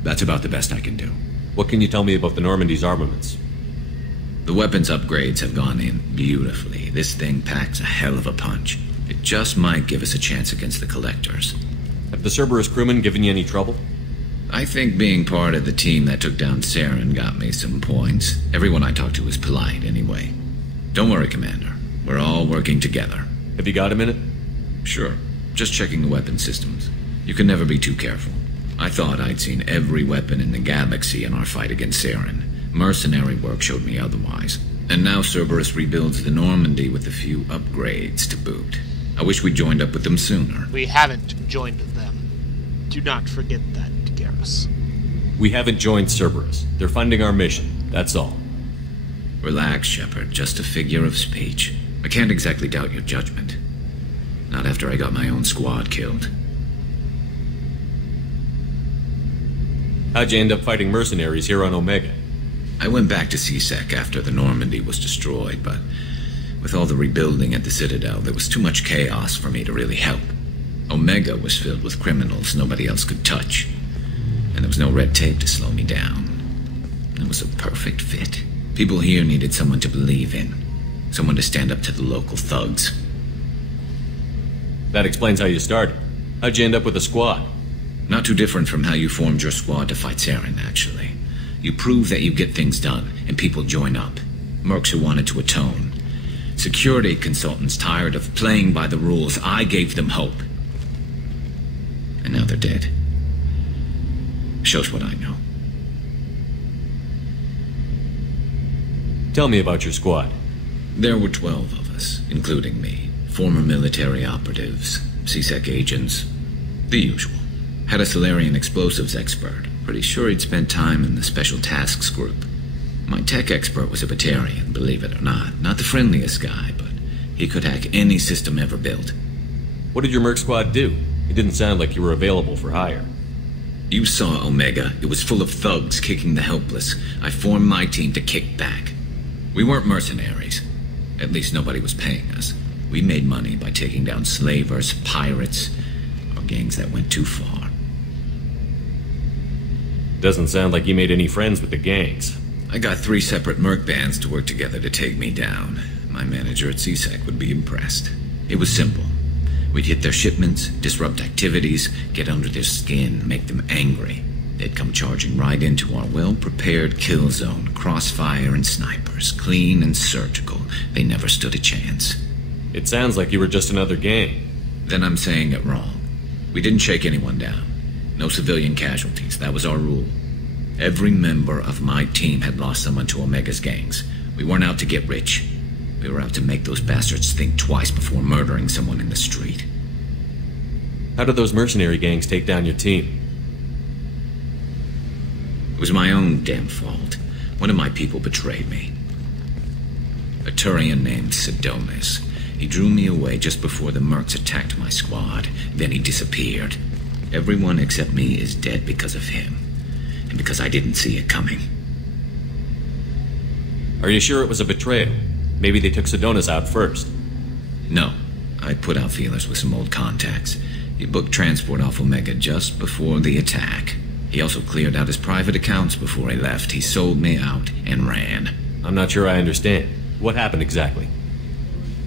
That's about the best I can do. What can you tell me about the Normandy's armaments? The weapons upgrades have gone in beautifully. This thing packs a hell of a punch. It just might give us a chance against the Collectors. Have the Cerberus crewmen given you any trouble? I think being part of the team that took down Saren got me some points. Everyone I talked to was polite anyway. Don't worry, Commander. We're all working together. Have you got a minute? Sure. Just checking the weapon systems. You can never be too careful. I thought I'd seen every weapon in the galaxy in our fight against Saren. Mercenary work showed me otherwise. And now Cerberus rebuilds the Normandy with a few upgrades to boot. I wish we'd joined up with them sooner. We haven't joined them. Do not forget that, Garrus. We haven't joined Cerberus. They're funding our mission, that's all. Relax, Shepard. Just a figure of speech. I can't exactly doubt your judgment. Not after I got my own squad killed. How'd you end up fighting mercenaries here on Omega? I went back to C-Sec after the Normandy was destroyed, but with all the rebuilding at the Citadel, there was too much chaos for me to really help. Omega was filled with criminals nobody else could touch, and there was no red tape to slow me down. It was a perfect fit. People here needed someone to believe in, someone to stand up to the local thugs. That explains how you started. How'd you end up with a squad? Not too different from how you formed your squad to fight Saren, actually. You prove that you get things done, and people join up. Mercs who wanted to atone. Security consultants tired of playing by the rules. I gave them hope. And now they're dead. Shows what I know. Tell me about your squad. There were 12 of us, including me. Former military operatives, C-Sec agents, the usual. Had a Solarian explosives expert. Pretty sure he'd spent time in the Special Tasks Group. My tech expert was a Batarian, believe it or not. Not the friendliest guy, but he could hack any system ever built. What did your merc squad do? It didn't sound like you were available for hire. You saw Omega. It was full of thugs kicking the helpless. I formed my team to kick back. We weren't mercenaries. At least nobody was paying us. We made money by taking down slavers, pirates, or gangs that went too far. Doesn't sound like you made any friends with the gangs. I got 3 separate merc bands to work together to take me down. My manager at C-Sec would be impressed. It was simple. We'd hit their shipments, disrupt activities, get under their skin, make them angry. They'd come charging right into our well-prepared kill zone, crossfire and snipers, clean and surgical. They never stood a chance. It sounds like you were just another gang. Then I'm saying it wrong. We didn't shake anyone down. No civilian casualties, that was our rule. Every member of my team had lost someone to Omega's gangs. We weren't out to get rich. We were out to make those bastards think twice before murdering someone in the street. How did those mercenary gangs take down your team? It was my own damn fault. One of my people betrayed me. A Turian named Sidonis. He drew me away just before the mercs attacked my squad. Then he disappeared. Everyone except me is dead because of him. And because I didn't see it coming. Are you sure it was a betrayal? Maybe they took Sidonis out first. No. I put out feelers with some old contacts. He booked transport off Omega just before the attack. He also cleared out his private accounts before he left. He sold me out and ran. I'm not sure I understand. What happened exactly?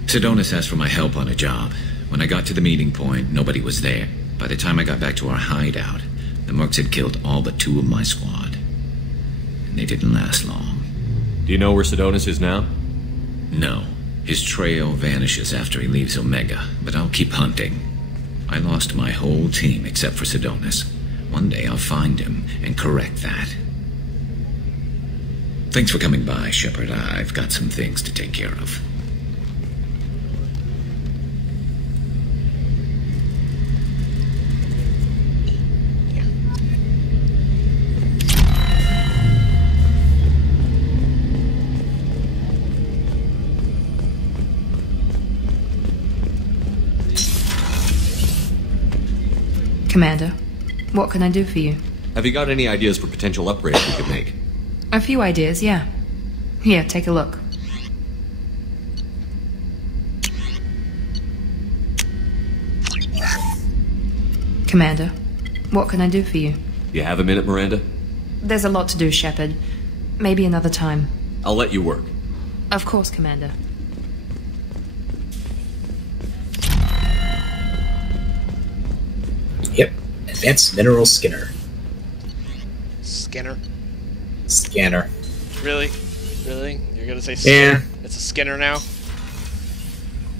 Sidonis asked for my help on a job. When I got to the meeting point, nobody was there. By the time I got back to our hideout, the mercs had killed all but 2 of my squad. And they didn't last long. Do you know where Sidonis is now? No. His trail vanishes after he leaves Omega, but I'll keep hunting. I lost my whole team except for Sidonis. One day I'll find him and correct that. Thanks for coming by, Shepard. I've got some things to take care of. Commander, what can I do for you? Have you got any ideas for potential upgrades we could make? A few ideas, yeah. Here, take a look. Commander, what can I do for you? You have a minute, Miranda? There's a lot to do, Shepard. Maybe another time. I'll let you work. Of course, Commander. Yep, advanced mineral scanner. Scanner? Scanner. Really? Really? You're gonna say yeah. Scanner? It's a scanner now?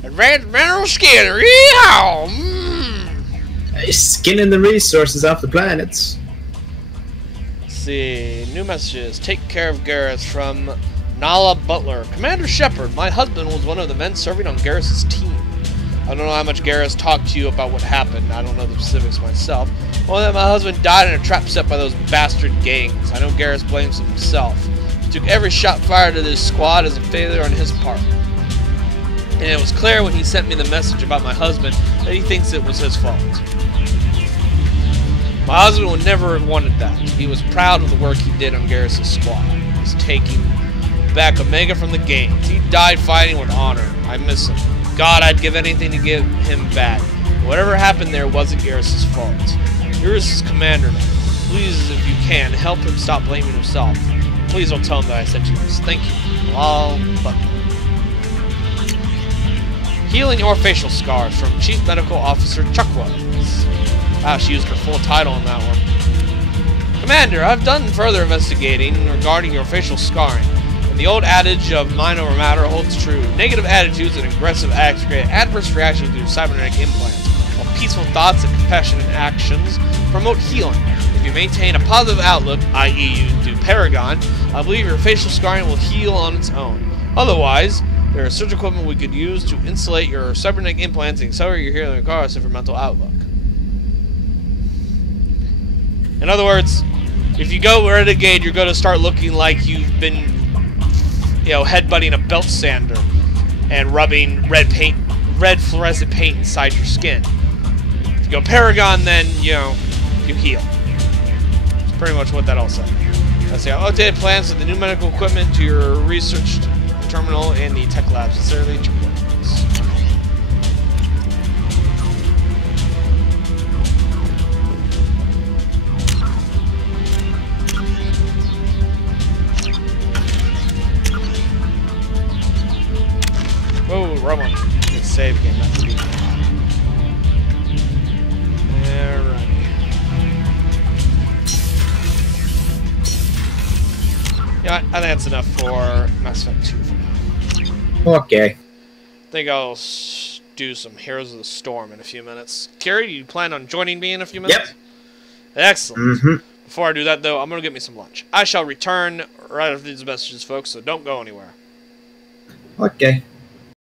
Advanced mineral scanner! Yeehaw! Skinning the resources off the planets. see. New messages. Take care of Garrus from Nala Butler. Commander Shepard, my husband was one of the men serving on Garrus's team. I don't know how much Garrus talked to you about what happened. I don't know the specifics myself. Only that my husband died in a trap set by those bastard gangs. I know Garrus blames himself. He took every shot fired at his squad as a failure on his part. And it was clear when he sent me the message about my husband that he thinks it was his fault. My husband would never have wanted that. He was proud of the work he did on Garrus' squad. He was taking back Omega from the gangs. He died fighting with honor. I miss him. God, I'd give anything to get him back. Whatever happened there wasn't Garrus' fault. You're his commander now. Please, if you can, help him stop blaming himself. Please don't tell him that I sent you this. Thank you. Lol, Bucky. Healing your facial scars from Chief Medical Officer Chuck Wells. Wow, she used her full title on that one. Commander, I've done further investigating regarding your facial scarring. And the old adage of mind over matter holds true. Negative attitudes and aggressive acts create adverse reactions to your cybernetic implants, while peaceful thoughts and compassionate actions promote healing. If you maintain a positive outlook, i.e. you do Paragon, I believe your facial scarring will heal on its own. Otherwise, there is surgical equipment we could use to insulate your cybernetic implants and accelerate your healing regardless of your mental outlook. In other words, if you go Renegade, you're going to start looking like you've been, headbutting a belt sander and rubbing red fluorescent paint inside your skin. If you go Paragon, then, you heal. That's pretty much what that all said. Let's see, updated plans of the new medical equipment to your research terminal and the tech lab. Sincerely, Chuck Wells. Oh, wrong one. Good save game. That's good. Alright. Yeah, I think that's enough for Mass Effect 2 for now. Okay. I think I'll do some Heroes of the Storm in a few minutes. Carrie, do you plan on joining me in a few minutes? Yep. Excellent. Before I do that, though, I'm going to get me some lunch. I shall return right after these messages, folks, so don't go anywhere. Okay.